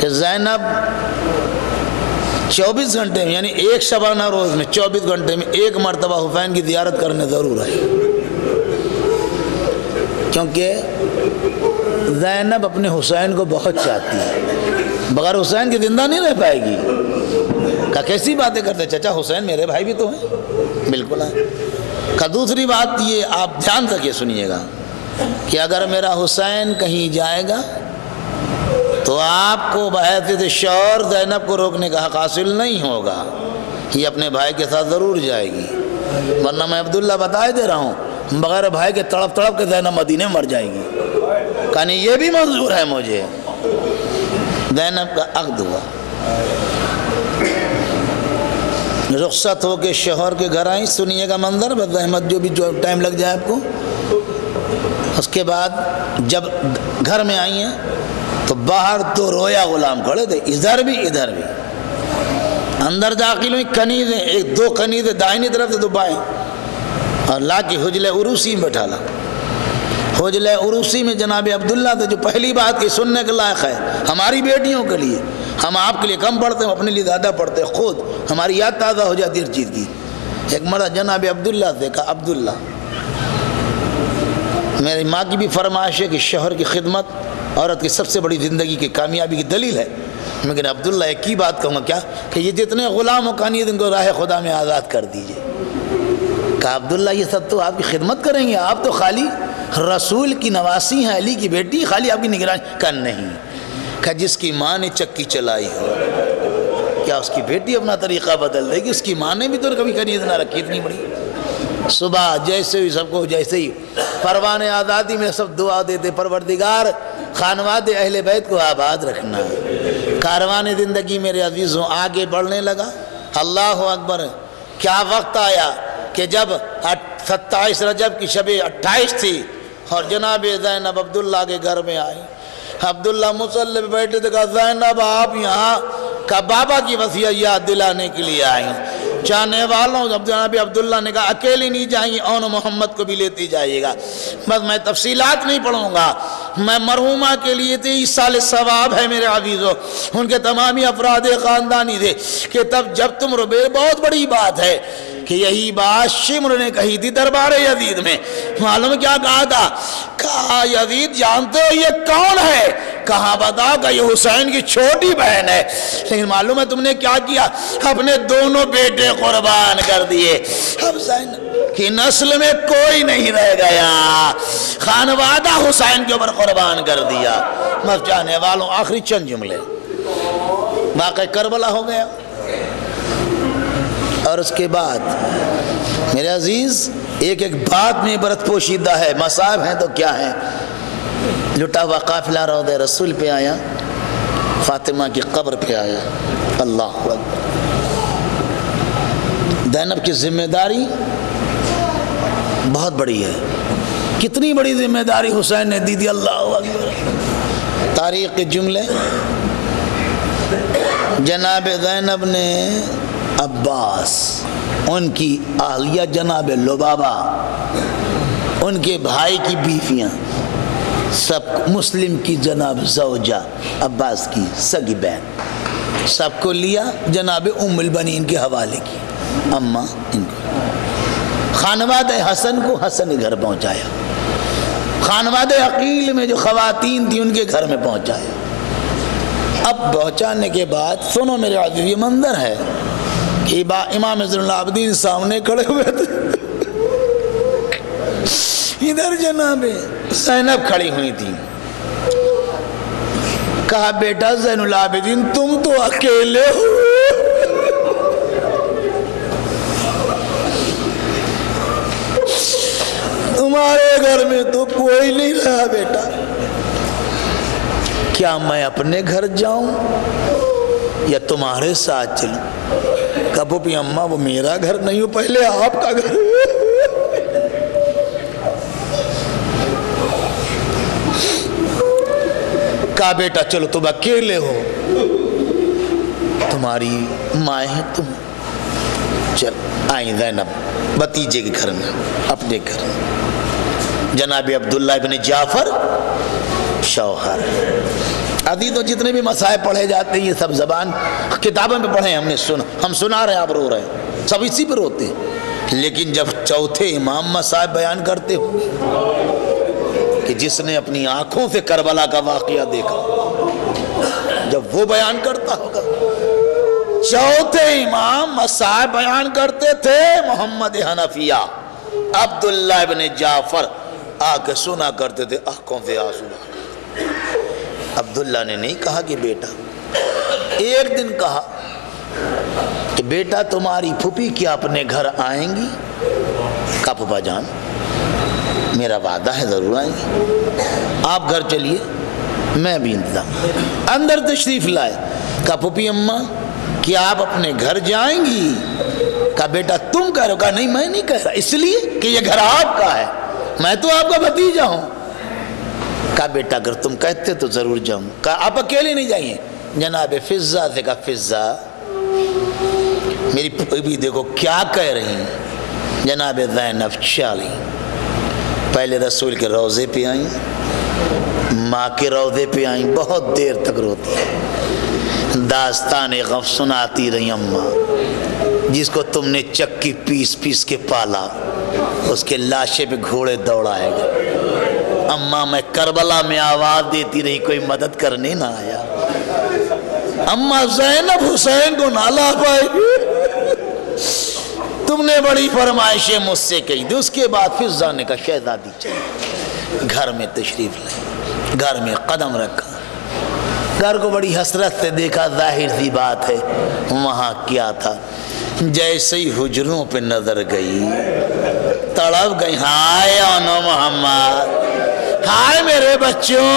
کہ زینب 24 گھنٹے میں, یعنی ایک شبانہ روز میں 24 گھنٹے میں ایک مرتبہ حسین کی زیارت کرنے ضرور آئی, کیونکہ زینب اپنے حسین کو بہت چاہتی ہے, بغیر حسین کے زندہ نہیں رہ پائے گی. کہا کیسی باتیں کرتے چچا, حسین میرے بھائی بھی تو ہیں. بالکل ہے. کہا دوسری بات یہ آپ دھیان رکھیے سنیے گا کہ اگر میرا حسین کہیں جائے گا تو آپ کو بحیثیت شوہر زینب کو روکنے کا حق حاصل نہیں ہوگا, یہ اپنے بھائی کے ساتھ ضرور جائے گی. ورنہ میں عبداللہ بتائے دے رہا ہوں بغیر بھائی کے تڑپ تڑپ کے زینب مدینے مر جائے گی. کہانی یہ بھی منظور ہے مجھے. زینب کا عقد ہوا, رخصت ہو کے شوہر کے گھر آئیں. سنیے گا منظر, بس احمد جو بھی ٹائم لگ جائے آپ کو. اس کے بعد جب گھر میں آئی ہیں تو باہر تو رویا غلام کھڑے تھے, ادھر بھی ادھر بھی. اندر داخل ہوئی, کنیزیں, ایک دو کنیزیں دائنی طرف سے دو بائیں, اور لا کے حجلے عروسی میں بٹھالا. حجلے عروسی میں جناب عبداللہ تھے جو پہلی بات کی سننے کے لائق ہے ہماری بیٹیوں کے لیے. ہم آپ کے لیے کم پڑھتے ہیں, اپنے لیے زیادہ پڑھتے ہیں, خود ہماری یاد تازہ ہو جاتی ہر چیز کی. ایک مرد جناب عبداللہ سے کہا عبداللہ میری ماں کی بھی فرمائش ہے کہ شوہر کی خدمت عورت کی سب سے بڑی زندگی کی کامیابی کی دلیل ہے, لیکن عبداللہ ایک ہی بات کہوں گا کیا کہ یہ جتنے غلام و قانید ان کو راہ خدا میں آزاد کر دیجئے. کہا عبداللہ یہ سب تو آپ کی خدمت کریں گے, آپ تو خالی رسول کی نواسی ہیں, علی کی بیٹی, خالی آپ کی نگرانی. کہا نہیں. کہا جس کی ماں نے چکی چلائی ہو کیا اس کی بیٹی اپنا طریقہ بدل دے گی؟ اس کی ماں نے بھی تو کبھی کنیز نہ رکھی اتنی بڑی. صبح جیسے ہی سب کو جیسے ہی پروان آزادی میں سب دعا دیتے, پروردگار خانواد اہل بیت کو آباد رکھنا. کاروان زندگی میرے عزیزوں آگے بڑھنے لگا. اللہ اکبر. کیا وقت آیا کہ جب 27 رجب کی شب 28 تھی اور جناب زینب عبداللہ کے گھر میں آئی. عبداللہ مصلی پہ بیٹھے تھے. کہا زینب آپ یہاں؟ کہا بابا کی وصیت یاد دلانے کے لیے آئی ہوں. چاہنے والوں جناب عبداللہ نے کہا اکیلی نہیں جائیں گی, اون محمد کو بھی لیتی جائیے گا. بس میں تفصیلات نہیں پڑھوں گا, میں مرحومہ کے لیے 30 سال ثواب ہے میرے عزیزوں, ان کے تمامی افراد خاندانی تھے کہ تب جب تم روبے. بہت بڑی بات ہے کہ یہی بات شمر نے کہی تھی دربار یزید میں. معلوم کیا کہا تھا؟ کہا یزید جانتے ہو یہ کون ہے؟ کہاں بتا. کہ یہ حسین کی چھوٹی بہن ہے. لیکن معلوم ہے تم نے کیا کیا؟ اپنے دونوں بیٹے قربان کر دیے. حسین کی نسل میں کوئی نہیں رہ گیا, خانوادہ حسین کے اوپر قربان کر دیا. بس چاہنے والوں آخری چند جملے, واقعہ کربلا ہو گیا. اور اس کے بعد میرے عزیز ایک ایک بات میں عبرت پوشیدہ ہے. مصائب ہیں تو کیا ہیں. لٹا ہوا قافلہ روضہ رسول پہ آیا, فاطمہ کی قبر پہ آیا. اللہ اکبر. زینب کی ذمہ داری بہت بڑی ہے. کتنی بڑی ذمہ داری حسین نے دی. اللہ اکبر. تاریخ کے جملے, جناب زینب نے عباس, ان کی اہلیہ جناب لبابہ, ان کے بھائی کی بیویاں, سب مسلم کی جناب زوجہ عباس کی سگی بہن, سب کو لیا جناب ام البنین کے حوالے کی. اماں ان کو, خانوادہ حسن کو حسن کے گھر پہنچایا, خانوادہ عقیل میں جو خواتین تھیں ان کے گھر میں پہنچایا. اب پہنچانے کے بعد سنو میرے عزیز یہ منظر ہے کہ امام زین العابدین سامنے کھڑے ہوئے تھے, ادھر جناب زینب کھڑی ہوئی تھی. کہا بیٹا زین العابدین تم تو اکیلے ہو, تمہارے گھر میں تو کوئی نہیں رہا بیٹا, کیا میں اپنے گھر جاؤں یا تمہارے ساتھ چلوں؟ کہا پھوپھی اماں وہ میرا گھر نہیں ہو, پہلے آپ کا گھر ہے. کہا بیٹا چلو تم اکیلے ہو، تمہاری مائیں ہیں، تم چل آئیں زینب بتیجے کے گھر میں، اپنے گھر میں جناب عبداللہ ابن جعفر شوہر۔ عزیزوں جتنے بھی مسائل پڑھے جاتے ہیں یہ سب زبان کتابوں میں پڑھے، ہم نے سنا، ہم سنا رہے ہیں، آپ رو رہے ہیں، سب اسی پر ہوتے ہیں۔ لیکن جب چوتھے امام مسائل بیان کرتے ہوں کہ جس نے اپنی آنکھوں سے کربلا کا واقعہ دیکھا، جب وہ بیان کرتا ہوگا، چوتھے امام مسائل بیان کرتے تھے، محمد حنفیہ عبداللہ ابن جعفر آ کے سنا کرتے تھے، آنکھوں سے آنسو آ گئے۔ عبداللہ نے نہیں کہا کہ بیٹا، ایک دن کہا کہ بیٹا تمہاری پھوپھی کیا اپنے گھر آئیں گی؟ کہا پھوپھا جان میرا وعدہ ہے ضرور آئیں گی، آپ گھر چلیے میں بھی انتظام۔ اندر تشریف لائے، کہا پھوپھی اماں کیا آپ اپنے گھر جائیں گی؟ کہا بیٹا تم کہہ رہے ہو؟ کہا نہیں میں نہیں کہہ رہا، اس لیے کہ یہ گھر آپ کا ہے، میں تو آپ کا بھتیجا ہوں۔ کہا بیٹا اگر تم کہتے تو ضرور جاؤں۔ کہا آپ اکیلے نہیں جائیے، جناب فضہ سے کہا فضہ میری بھی دیکھو کیا کہہ رہی ہیں۔ جناب زینب چالی پہلے رسول کے روضے پہ آئیں، ماں کے روضے پہ آئیں، بہت دیر تک روتی ہیں، داستان غم سناتی رہی اماں، جس کو تم نے چکی پیس پیس کے پالا اس کے لاشے پہ گھوڑے دوڑائے گا۔ اماں میں کربلا میں آواز دیتی رہی، کوئی مدد کرنے نہ آیا۔ اماں زینب حسین کو نہ لا پائے، تم نے بڑی فرمائشیں مجھ سے کہی تھی۔ اس کے بعد فضہ نے کہا شہزادی چلی، گھر میں تشریف لائی، گھر میں قدم رکھا، گھر کو بڑی حسرت سے دیکھا، ظاہر سی بات ہے وہاں کیا تھا۔ جیسے ہی حجروں پہ نظر گئی تڑپ گئی، ہائے آنو محمد، ہائے میرے بچوں،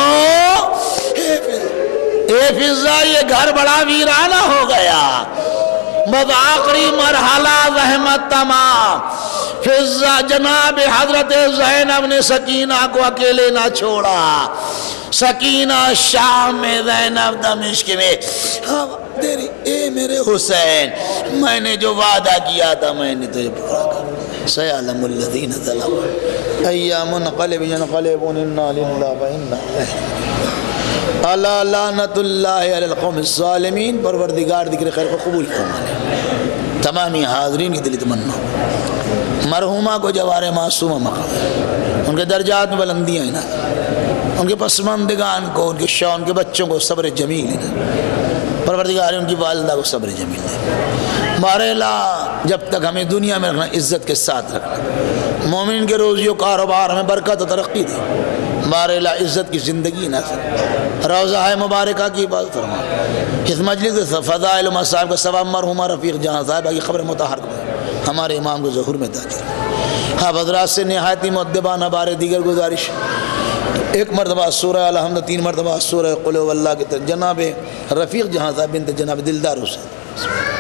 اے فضہ یہ گھر بڑا ویرانہ ہو گیا، بس آخری مرحلہ زحمت تمام۔ فضہ جناب حضرت زینب نے سکینہ کو اکیلے نہ چھوڑا، سکینہ شام میں، زینب دمشق میں، تیری اے میرے حسین میں نے جو وعدہ کیا تھا میں نے تجھے پورا کر، سیعلم الذین ظلموا ایام منقلب ینقلبون انا للہ و انا الیہ الا لعنت اللہ علی القوم الظالمین۔ پروردگار ذکر خیر کو قبول فرمائے۔ تمامی حاضرین کی دلی تمنا مرحومہ کو جوار معصومہ مقام، ان کے درجات میں بلندیاں ہیں نا، ان کے پسماندگان کو، ان کے شوہر، ان کے بچوں کو صبر جمیل ہے، پروردگار ان کی والدہ کو صبر جمیل ہے۔ بارہلا جب تک ہمیں دنیا میں رکھنا عزت کے ساتھ رکھنا، مومن کے روزی و کاروبار ہمیں برکت و ترقی دے، بارہلا عزت کی زندگی نصیب، روضہ مبارکہ کی حفاظت فرما، اس مجلس فضائل و مصائب کا ثواب مرحومہ رفیق جہاں صاحبہ کی خبر متحرک میں ہمارے امام کو ظہور میں تاجر۔ آپ حضرات سے نہایتی مؤدبانہ بارے دیگر گزارش، ایک مرتبہ سورہ الحمد، 3 مرتبہ سورہ قل هو اللہ کی طرف، جناب رفیق جہاں صاحب بنت جناب دلدار حسین